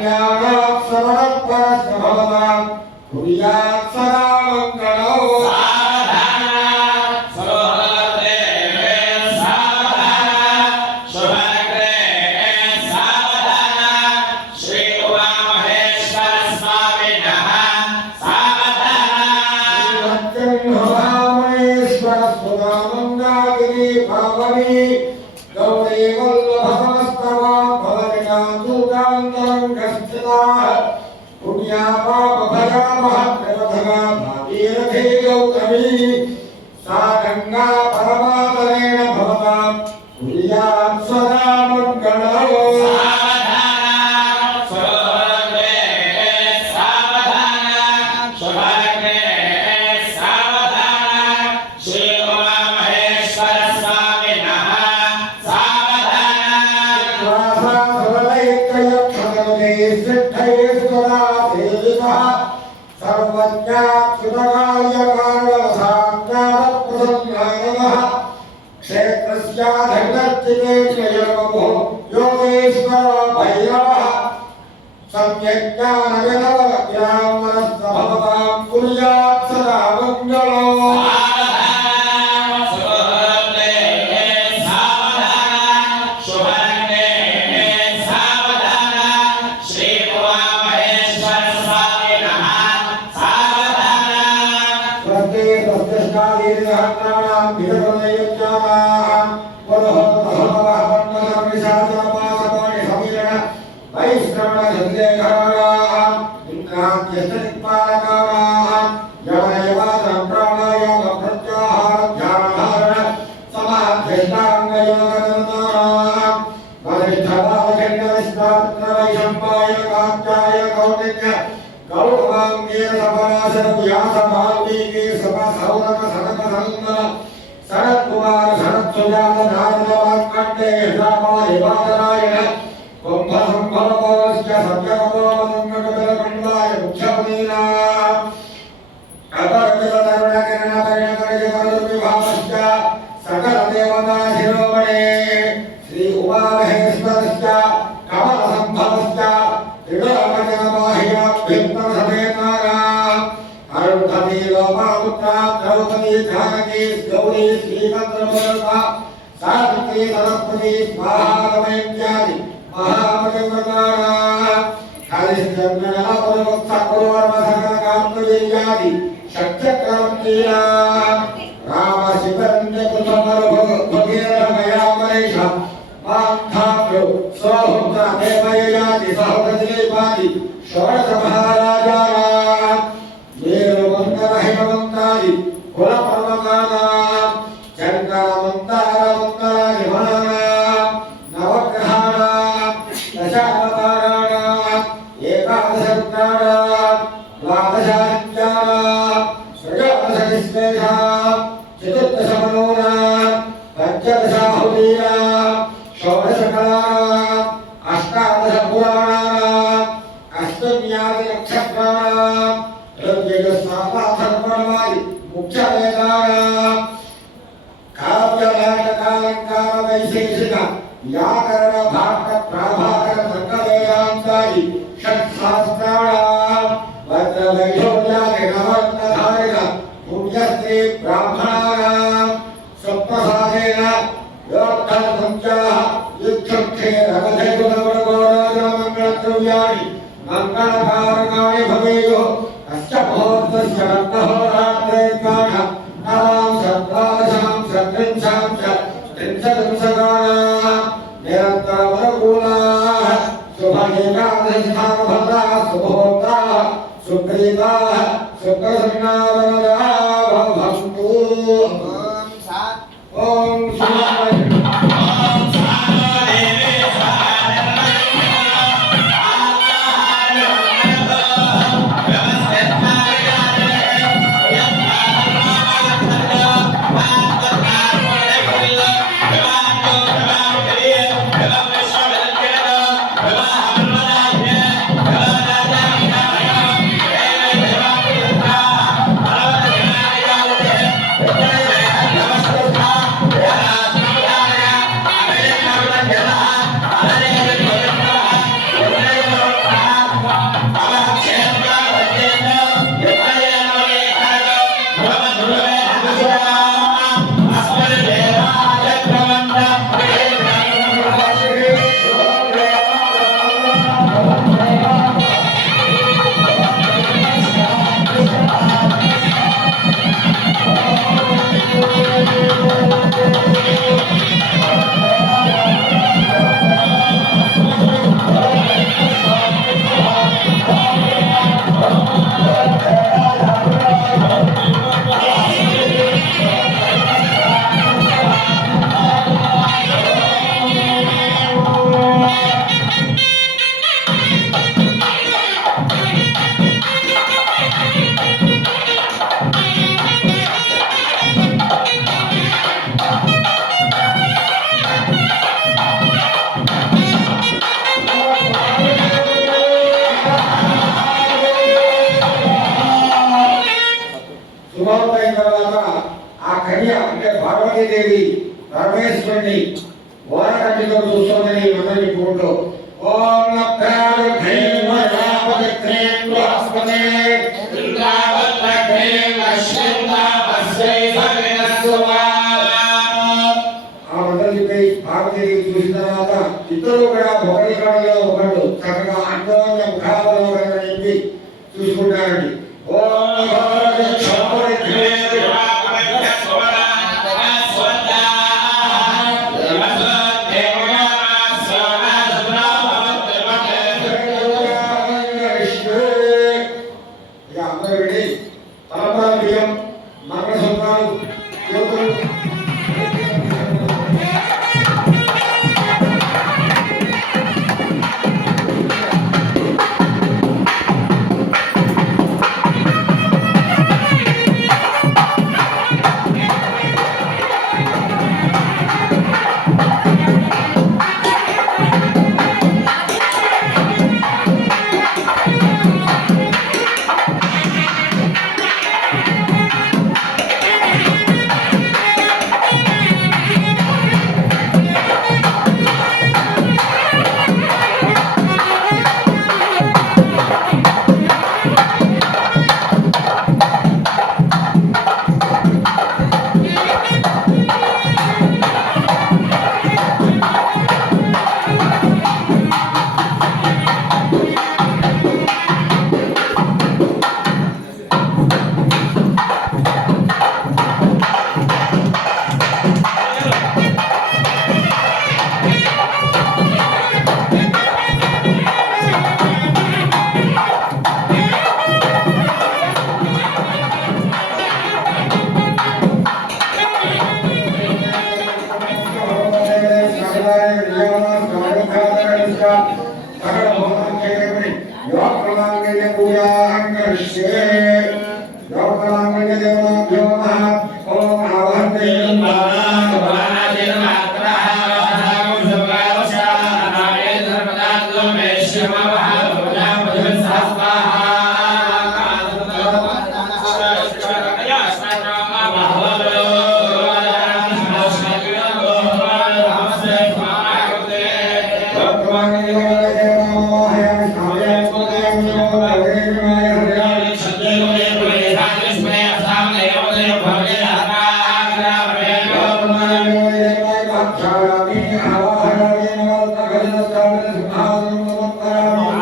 कल्याणात् सर्वतः भवतां कुर्यात् सदा मङ्गलम्। పూర్తయిన తర్వాత ఆ కన్య అంటే పార్వతీదేవి పరమేశ్వరుని ఓరకంటితో చూస్తుందని మనం చెప్పుకుంటూ ఓం నమః భైరవాయ ఆ మందలిపై పార్వతీదేవి చూసిన తర్వాత ఇద్దరు కూడా ఒకరి కాళ్ళలో ఒకళ్ళు చక్కగా అందమైన ముఖావలోకనం చెప్పి చూసుకుంటారండి. ఓం ఇక అందరూ వెళ్ళి తలపాల బియ్యం మంగళసూత్రాలు యువకులు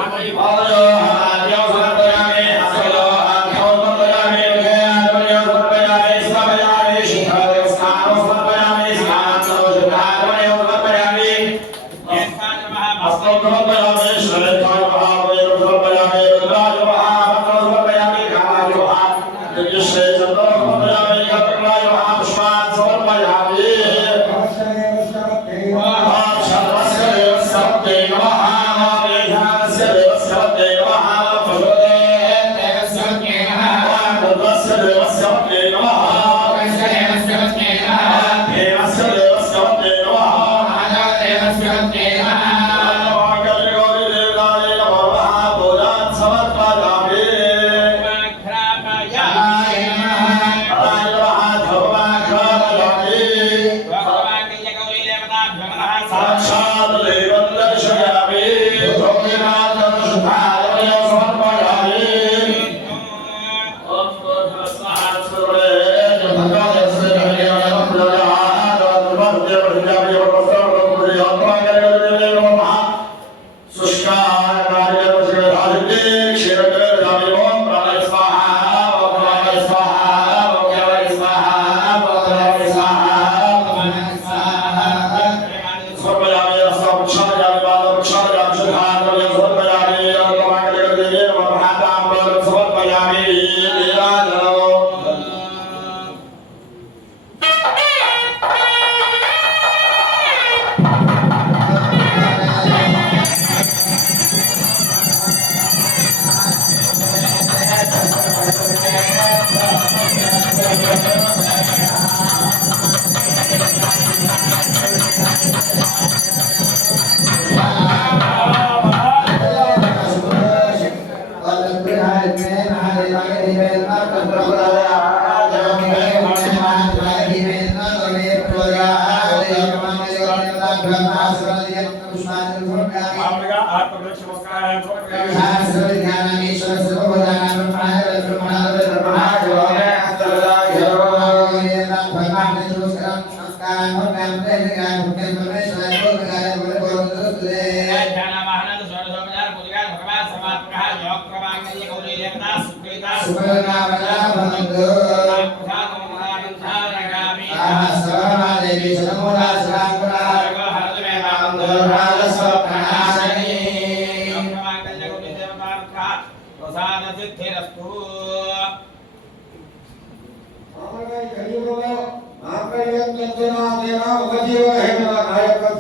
Amen.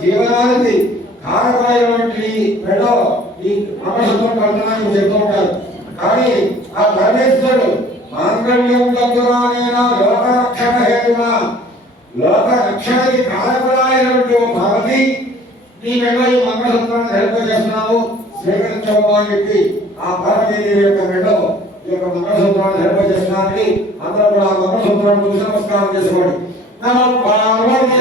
జీవనానికి కారకమైనటువంటి మెడలో ఈ మనసుతో పడుతున్నాయని చెప్తూ ఉంటారు. కానీ ఆ పరమేశ్వరుడు మాంగళ్యం దగ్గరైన లోక రక్షణ హేతున లోక రక్షణకి కారకులైనటువంటి భగవతి నీ మెడ ఈ మంగళసూత్రాన్ని ధరింపజేస్తున్నావు స్వీకరించవు అని చెప్పి ఆ పార్వతీదేవి యొక్క మెడలో ఈ యొక్క మంగళసూత్రాన్ని ధరింపజేస్తున్నానికి అందరూ కూడా ఆ మంగళసూత్రాన్ని చూసి నమస్కారం చేసుకోండి. నమో పార్వతీ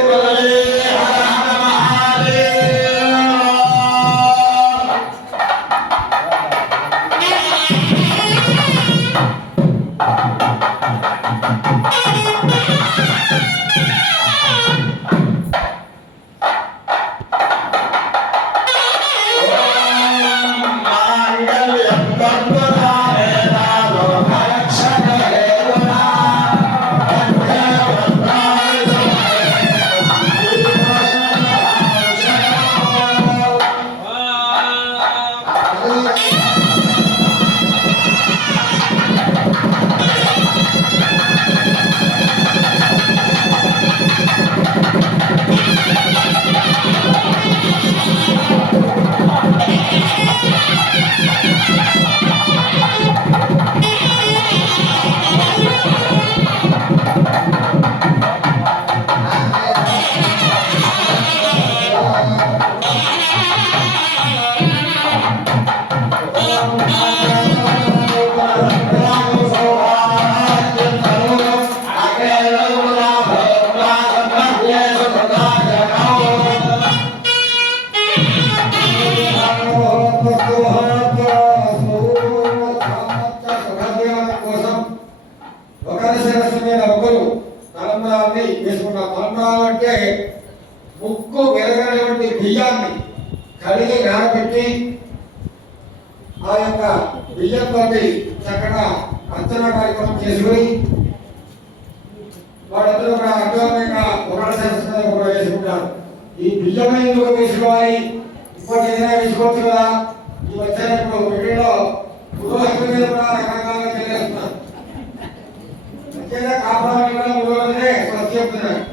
అంటే ముక్కు వెలగనటువంటి బియ్యాన్ని కడిగి నానబెట్టి ఆ యొక్క బియ్యంతో చక్కగా అర్చన కార్యక్రమం చేసుకుని వాళ్ళందరూ కూడా అద్భుతంగా కూడా వేసుకుంటారు. ఈ బియ్యమే ఎందుకు వేసుకోవాలి, ఇంకోటి ఏదైనా వేసుకోవచ్చు కదా. ఈ వచ్చినప్పుడు పెళ్లిలో పురోహితుల మీద కూడా రకరకాలుగా తెలియజేస్తున్నారు. ముఖ్యంగా కాపాడాలి కూడా 3 రోజులే స్వచ్ఛ చెప్తున్నారు.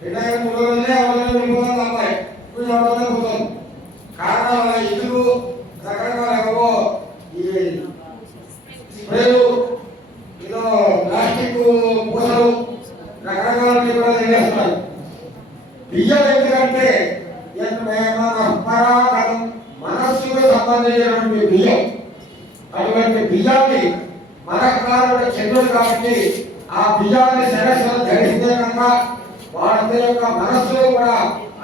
3 రోజులే వెళ్ళిపోతుంది అమ్మాయి పోతుంది. కారణం ఇల్లు రకరకాల ఈ స్ప్రేలు ఏదో ప్లాస్టిక్ పూసలు రకరకాల కూడా తెలియజేస్తున్నారు. బియ్యం ఎందుకంటే మనస్సుకు సంబంధించినటువంటి బియ్యం. అటువంటి బియ్యాన్ని మనకారుడు చంద్రుడు కాబట్టి ఆ బియ్యాన్ని శిరస్సును ధరిస్తే కనుక వారి యొక్క మనస్సులు కూడా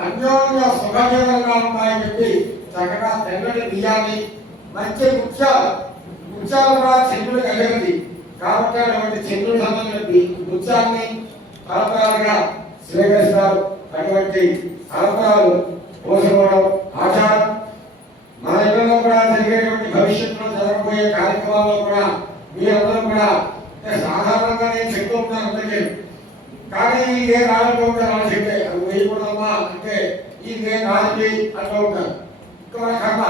అన్యోన్య సుఖజీవంగా ఉంటాయని చెప్పి చక్కగా తెల్లటి బియ్యాన్ని మంచి ముత్యాలు కూడా చంద్రుడు కలిగింది కాబట్టి అటువంటి చంద్రుడు సంబంధించిన ముత్యాన్ని తలపరాలుగా స్వీకరిస్తారు. అటువంటి తలపరాలు పోసుకోవడం ఆచారం. మన ఇళ్లలో కూడా జరిగేటువంటి భవిష్యత్తులో జరగబోయే కార్యక్రమాల్లో కూడా మీరందరూ కూడా సాధారణంగా నేను చెప్తూ ఉంటాను అందరికీ. కానీ ఇదే రాజు ఉంటారు అని చెప్పే అది వేయకూడదమ్మా అంటే ఇదే రాజు అంటూ ఉంటారు. ఇంకా మన కర్మ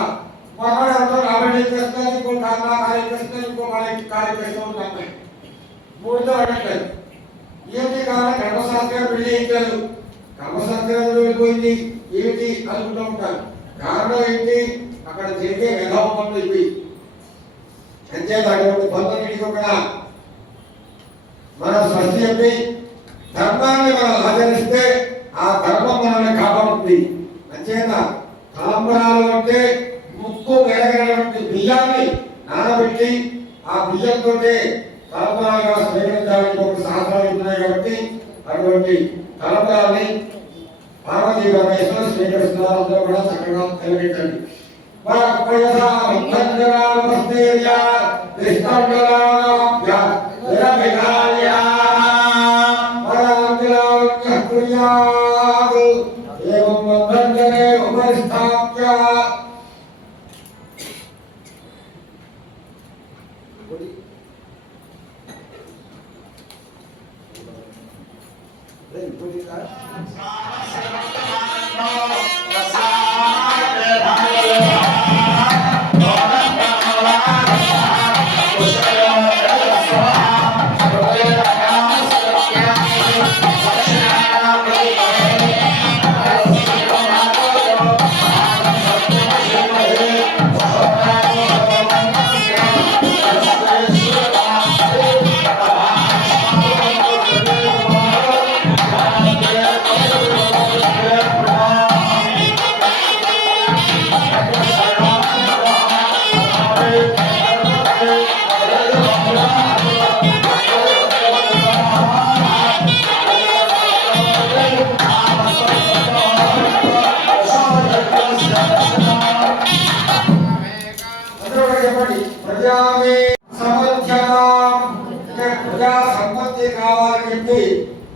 మొన్నటి అంతా రాబడి చేస్తారు, ఇంకో కర్మ కార్యం చేస్తారు, ఇంకో కార్యం చేస్తూ ఉంటాం. 3తో అడగట్లేదు. ఏంటి కారణం కర్మశాస్త్రం పెళ్లి చేయించారు, కర్మశాస్త్రం వెళ్ళిపోయింది ఏమిటి అనుకుంటూ ఉంటారు. కారణం ఏంటి, అక్కడ జరిగే విధావ పనులు ఇవి. అంచేత అటువంటి పనులన్నిటికీ కూడా మనం స్వస్తి చెప్పి ధర్మాన్ని మనం ఆచరిస్తే ఆ ధర్మం మనల్ని కాపాడుతుంది. అంచేత తలంబరాలు అంటే ముక్కు వెలగనటువంటి బియ్యాన్ని నానబెట్టి ఆ బియ్యంతో తలంబరాలుగా స్వీకరించాలని ఒక శాస్త్రాలు ఉన్నాయి కాబట్టి అటువంటి తలంబరాల్ని పార్వతీ పరమేశ్వరులు స్వీకరిస్తున్నారు. అందరూ కూడా చక్కగా కలిగించండి. పరపయసా ముఖంజరావస్తేర్యా కృష్ణంజరాభ్య విరవిగాల్యా పరాంజలాక్య కుర్యాత్ ఏవం ముఖంజనే ఉపస్థాప్య ప్రజామే సమర్థ్యతాం అంటే ప్రజా సంపత్తి కావాలని చెప్పి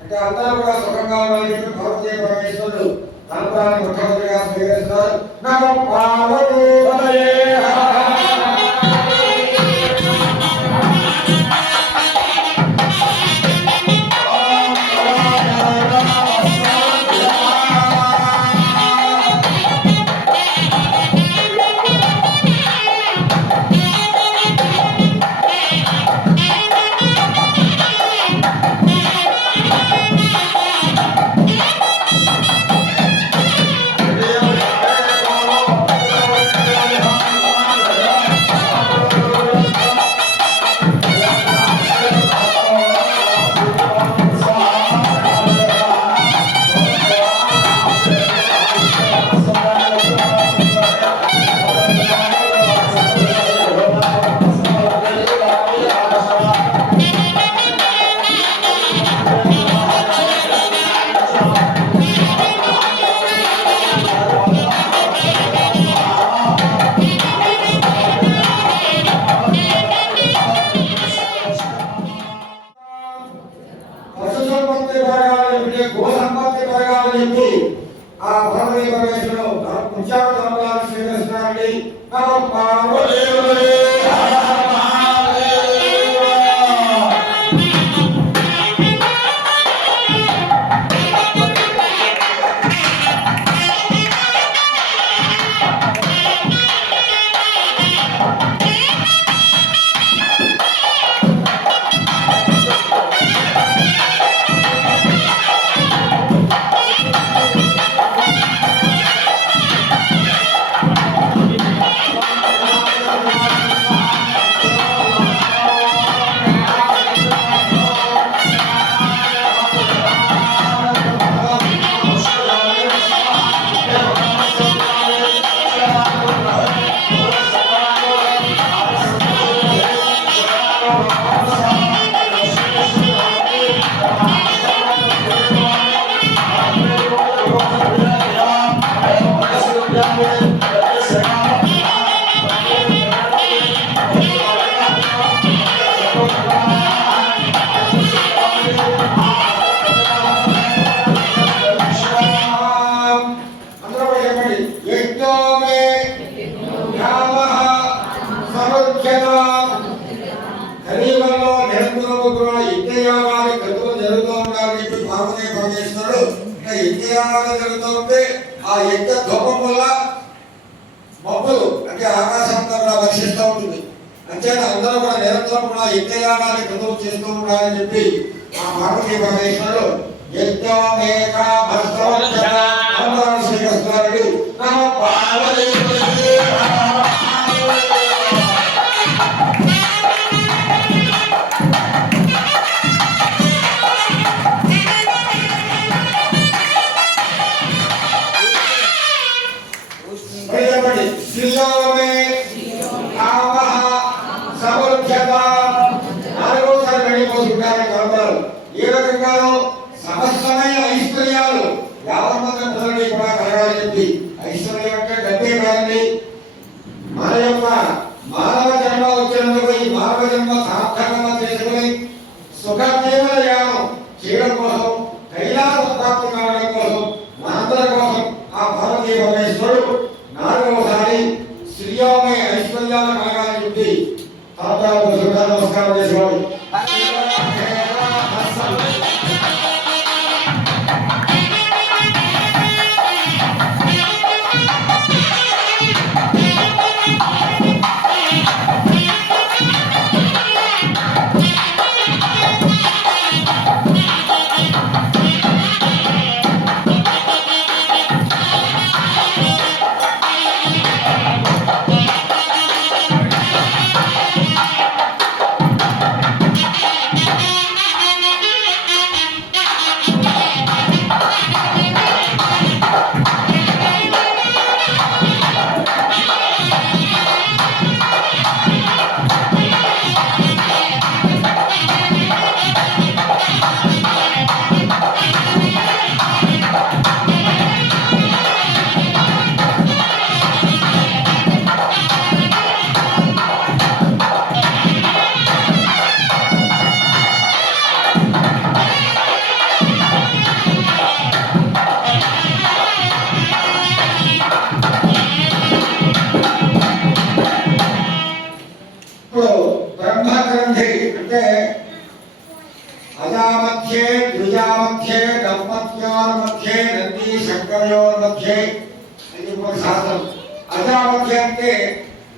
అంటే అందరూ కూడా సుఖంగా ఉండాలని చెప్పి భగవతే పరమేశ్వరుడు తలపురాన్ని ముఖ్యమంత్రిగా స్వీకరిస్తారు నమో పార్వతీ పతయే గో సంపత్తి పెరగాలని చెప్పి ఆ భగవతి పరమేశ్వరుడు ముఖ్యాలను స్వీకరిస్తున్నారండి నమో పార్వతీ జరుగుతుంటే ఆ యజ్ఞ ధూపం వల్ల మబ్బులు అంటే ఆకాశంతో కూడా వర్షిస్తూ ఉంటుంది. అంచేత అందరూ కూడా నిరంతరం కూడా యజ్ఞయాగాన్ని క్రతువు చేస్తూ ఉండాలని చెప్పి ఆ పార్వతీ పరమేశ్వరుడు యజ్ఞమేక శ్రీకృష్ణారెడ్డి నమ పార్వతీ ఏ రకంగానో సమస్తమైన ఐశ్వర్యాలు యావన్మంది ప్రజలకి కూడా కలగాలని చెప్పి ఐశ్వర్యం అంటే డబ్బే కాదు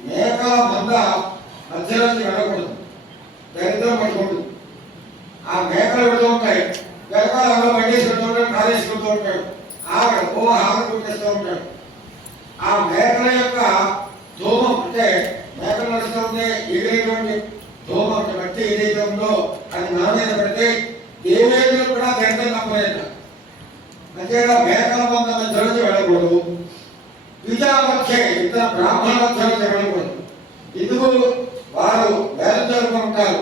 మేకల మంద మధ్యలోకి వెళ్ళకూడదు, దరిద్రం పట్టుకుంటుంది. ఆ మేకలు పెడుతూ ఉంటాయి, వెనకాల ఎవరో బండేసి పెడుతూ ఉంటాడు, కాలేసి పెడుతూ ఉంటాడు, హారం కొట్టేస్తూ ఉంటాడు. ఆ మేకల యొక్క ధూమం అంటే మేకలు నడుస్తూ ఉంటే ఎగిరేటువంటి ధూమం బట్టి ఏదైతే ఉందో అది మన మీద పెడితే దేవేంద్రులు కూడా దరిద్రం తప్పలేదు. అంతేగా మేకల మంద మధ్యలోకి వెళ్ళకూడదు. విజయామధ్య ఇతర బ్రాహ్మణ మధ్యలోకి వెళ్ళకూడదు. ఎందుకు? వారు వేదం జరుపుకుంటారు,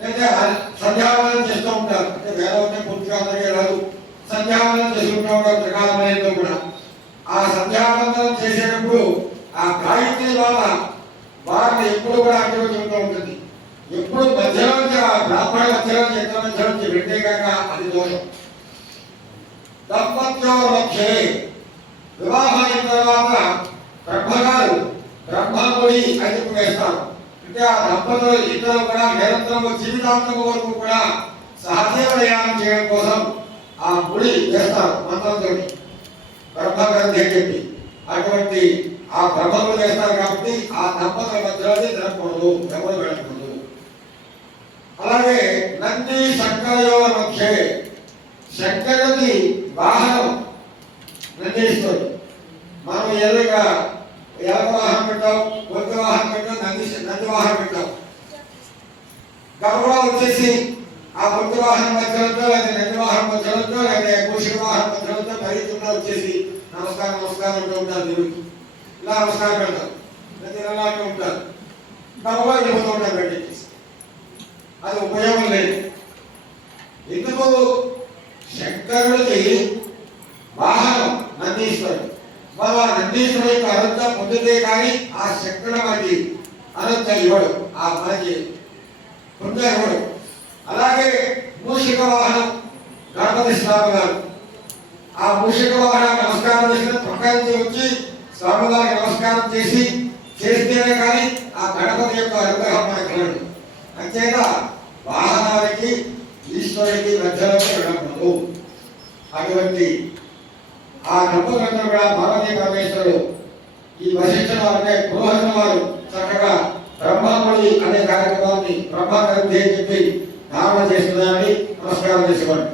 లేదా సంధ్యావనం చేస్తూ ఉంటారు. అంటే వేదం అంటే పూర్తిగా అందరికీ రాదు, సంధ్యావనం చేసుకుంటూ ఉంటారు త్రికాలమయంలో కూడా. ఆ సంధ్యావందనం చేసేటప్పుడు ఆ గాయత్రి వల్ల వారిని ఎప్పుడు కూడా అడ్డుకుంటూ ఉంటుంది. ఎప్పుడు మధ్యలోంచి ఆ బ్రాహ్మణ మధ్యలోంచి ఇతర మధ్యలోంచి పెట్టే కాక అది దోషం. దంపత్యో మధ్యే వివాహం అయిన తర్వాత బ్రహ్మగారు బ్రహ్మముడి అని చెప్పి వేస్తారు. అంటే ఆ దంపతులు ఇద్దరు కూడా నిరంతరము జీవితాంతం వరకు కూడా సహజీవనయానం చేయడం కోసం ఆ ముడి వేస్తారు మంత్రంతో, బ్రహ్మగ్రంథి అని చెప్పి. అటువంటి ఆ బ్రహ్మములు వేస్తారు కాబట్టి ఆ దంపతుల మధ్యలోనే తినకూడదు, ఎవరు వెళ్ళకూడదు. అలాగే నంది శంకరయోగ మధ్య శంకరుడి వాహనం నందిస్తుంది. మనం ఎదురుగా ఎలక వాహనం పెట్టాం, గొంతు వాహనం పెట్టాం, నంది వాహనం పెట్టాం. గర్భంలో వచ్చేసి ఆ గొంతు వాహనం మధ్యలో లేదా నంది వాహనం మధ్యలో లేదా మూషిక వాహనం మధ్యలో పరిగెత్తున్నా వచ్చేసి నమస్కారం నమస్కారం అంటూ ఉంటారు. దేవుడికి ఇలా నమస్కారం పెడతారు, నంది ఇలా అంటూ ఉంటారు. గర్భంలో వెళ్ళిపోతూ ఉంటారు పెట్టేసి. అది ఉపయోగం లేదు. ఎందుకు? శంకరుడికి వాహనం నందీశ్వరుడు. మనం ఆ నందీశ్వరుడు యొక్క అనుజ్ఞ పొందితే కానీ ఆ శంకరుడు మనకి అనుజ్ఞ ఇవ్వడు, ఆ మనకి పుణ్య ఇవ్వడు. అలాగే మూషిక వాహనం గణపతి స్వామి గారు. ఆ మూషిక వాహనం నమస్కారం చేసిన పక్క నుంచి వచ్చి స్వామి గారికి నమస్కారం చేస్తేనే కానీ ఆ గణపతి యొక్క అనుగ్రహం మనకు కలదు. అంతేత వాహనాలకి ఈశ్వరుడికి మధ్యలోకి వెళ్ళకూడదు. అటువంటి ఆ దంపతులందరూ కూడా పార్వతీ పరమేశ్వరుడు ఈ వశిష్ఠుల అంటే పురోహితుల వారు చక్కగా బ్రహ్మముడి అనే కార్యక్రమాన్ని బ్రహ్మగ్రంథి అని చెప్పి ధారణ చేస్తున్నారని నమస్కారం చేసుకోండి.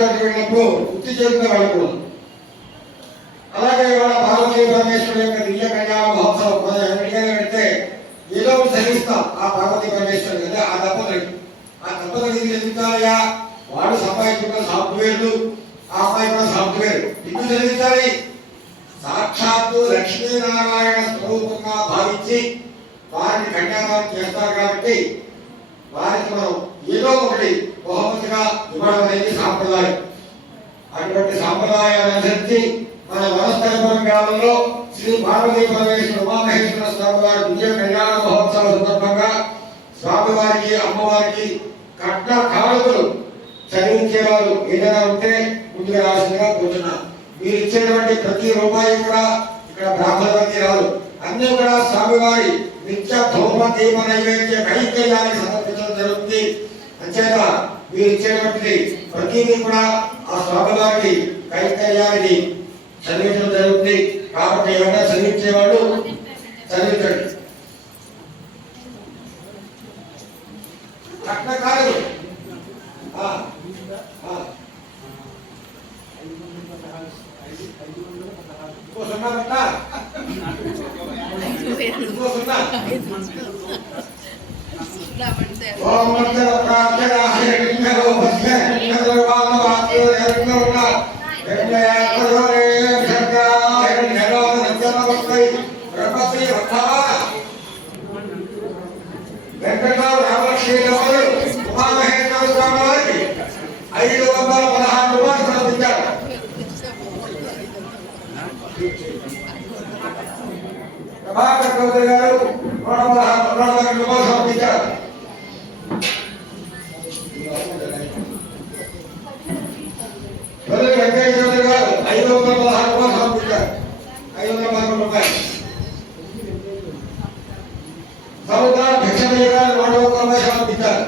దాంట్లో వెళ్ళినప్పుడు వృత్తి చేతిలో వెళ్ళకూడదు. అలాగే ఇవాళ పార్వతీ పరమేశ్వరుడు యొక్క దివ్య కళ్యాణ మహోత్సవం మనం ఎన్నికైనా పెడితే ఏదో ఒకటి చదివిస్తాం ఆ పార్వతీ పరమేశ్వరుడు కదా. ఆ తప్పదు ఇది చదివించాలయ్యా. వాడు సంపాదించుకున్న సాఫ్ట్వేర్లు, ఆ అమ్మాయి కూడా సాఫ్ట్వేర్. ఎందుకు చదివించాలి? సాక్షాత్తు లక్ష్మీనారాయణ స్వరూపంగా భావించి వారిని కన్యాదానం చేస్తారు కాబట్టి వారికి మనం ఏదో ఒకటి బహుమతిగా ఇవ్వడం అనేది సాంప్రదాయం. అటువంటి సాంప్రదాయాన్ని అనుసరించి మన వనస్థలపురం గ్రామంలో శ్రీ పార్వతీ పరమేశ్వర ఉమామహేశ్వర స్వామి వారి దివ్య కళ్యాణ మహోత్సవ సందర్భంగా స్వామివారికి అమ్మవారికి కట్న కానుకలు చదివించేవారు ఏదైనా ఉంటే ముందుగా రాసిందిగా కోరుతున్నా. మీరు ఇచ్చేటువంటి ప్రతి రూపాయి కూడా ఇక్కడ బ్రాహ్మణులకి రాదు, అన్నీ కూడా స్వామివారి నిత్య ధూమ దీప నైవేద్య కైంకర్యాన్ని సమర్పించడం జరుగుతుంది. అంచేత మీరు ఇచ్చేటువంటి ప్రతిదీ కూడా ఆ స్వామివారికి కైంకర్యానికి చదివించడం జరుగుతుంది. కాబట్టి ఏమైనా చదివించేవాళ్ళు చదివించండి. కట్నకారులు వెంకటరావు రామలక్ష్మి ఉమామహేశ్వర స్వామి వారికి 516 రూపాయలు సమర్పించారు. ప్రభాకర్ చౌదరి గారు 116 రూపాయలు సమర్పించారు. వెంకయ్య చౌదరి గారు 516 రూపాయలు సమర్పించారు. 516 రూపాయలు. సౌదా భిక్షమయ్య గారు 101 రూపాయలు సమర్పించారు.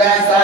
Yes,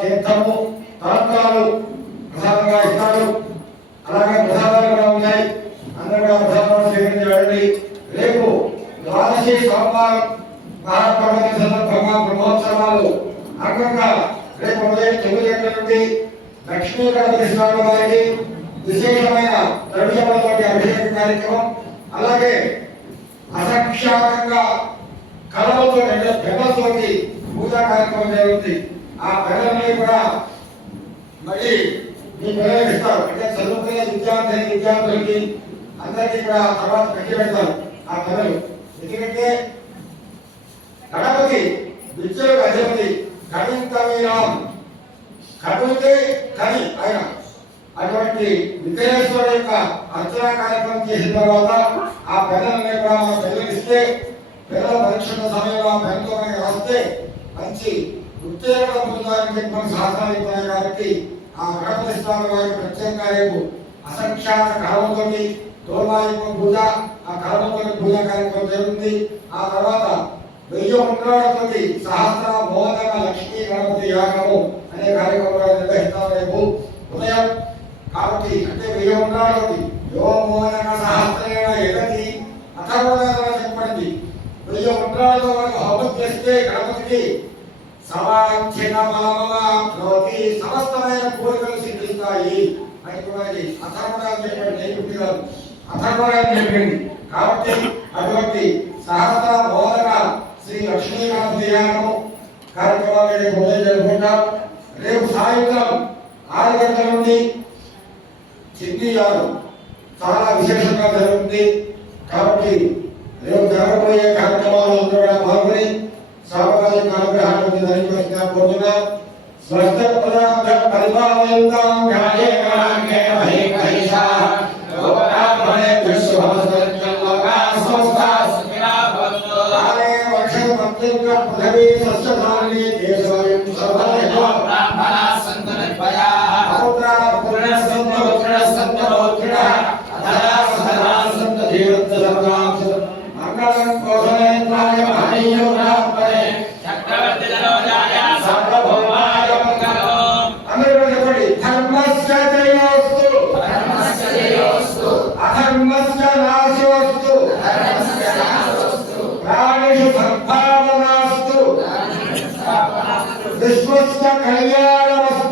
తీర్థము తరంగాలు ప్రసాదంగా ఇస్తారు. అలాగే ప్రసాదాలు కూడా ఉన్నాయి. అందరూ కూడా ప్రసాదాలు స్వీకరించి వెళ్ళండి. రేపు ద్వాదశి సోమవారం మహాపర్వతి సందర్భంగా బ్రహ్మోత్సవాలు అంగంగా రేపు ఉదయం 9 గంటల నుండి లక్ష్మీ గణపతి స్వామి వారికి విశేషమైన ద్రవ్యములతోటి అభిషేక కార్యక్రమం, అలాగే అసంఖ్యాకంగా కళలతో పెద్దలతోటి పూజా కార్యక్రమం జరుగుతుంది. ఆ పిల్లల్ని కూడా మళ్ళీ మీ పిల్లలకి ఇస్తారు. అంటే చదువుకునే విద్యార్థులకి అందరికీ కూడా తర్వాత పెట్టి పెడతారు ఆ పిల్లలు. ఎందుకంటే గణపతి విద్యలకు అధిపతి, కవింకవీరాం, కవితే కవి ఆయన. అటువంటి విఘ్నేశ్వరుడు యొక్క అర్చనా కార్యక్రమం చేసిన తర్వాత ఆ పిల్లల్ని కూడా మన పిల్లలకి ఇస్తే పిల్లల పరీక్షల సమయంలో ఆ పిల్లలతో మనకి రాస్తే మంచి ఉత్తేజం పొందాలని చెప్పి మన శాస్త్రాలు ఇస్తున్నాయి. కాబట్టి ఆ గణపతి స్వామి వారి ప్రత్యేకంగా రేపు అసంఖ్యాత కళలతోటి తోమాయిక పూజ, ఆ కళలతో పూజా కార్యక్రమం జరుగుతుంది. ఆ తర్వాత 1000 ఉండ్రాలతోటి సహస్ర మోదక లక్ష్మీ గణపతి యాగము అనే కార్యక్రమాలు నిర్వహిస్తాం రేపు ఉదయం. కాబట్టి అంటే 1000 ఉండ్రాలతోటి యో మోదక సహస్రేణ ఎగతి అథర్వవేదంలో చెప్పండి. 1000 ఉండ్రాలతో మనకు హోమం చేస్తే గణపతికి సమాంఛిత ఫలమవాప్నోతి, సమస్తమైన కోరికలు సిద్ధిస్తాయి అని కూడా అథర్వవేదం చెప్పండి. అథర్వవేదం చెప్పింది. కాబట్టి అటువంటి సహస్ర బోధన శ్రీ లక్ష్మీ గణపతి యాగము కార్యక్రమాలు రేపు ఉదయం జరుపుకుంటాం. రేపు సాయంత్రం 6 గంటల నుండి చిన్ని యాగం చాలా విశేషంగా జరుగుతుంది. కాబట్టి రేపు జరగబోయే కార్యక్రమాలు అందరూ కూడా పాల్గొని సామాజిక అనుగ్రహాన్ని ధరించవలసిందిగా కోరుతున్నాం. స్వస్థ పదార్థ పరిపాలయంతాం న్యాయేన మహేషా లోకాభ్రమే విశ్వహస్తరం లోకా సమస్తా సుఖినా భవంతు. కాలే వర్షం పత్రిక పృథివీ సస్యధారిణీ దేశోయం సర్వదేవ బ్రాహ్మణా సంతు నిర్భయాః పుత్రా పుత్రస్సంతు పుత్రస్సంతు పుత్రః అధరా సహరా సంతు జీవత్త సర్వాం మంగళం కోసలేంద్రాయ మహనీయోనాత్మనే చక్రవర్తి జనోజాయ సర్వభౌమాయ మంగళం. అందరూ చెప్పండి. ధర్మస్య జయోస్తు, ధర్మస్య జయోస్తు, అధర్మస్య నాశోస్తు, అధర్మస్య నాశోస్తు, ప్రాణిషు సద్భావనాస్తు, ప్రాణిషు సద్భావనాస్తు, విశ్వస్య కళ్యాణమస్తు.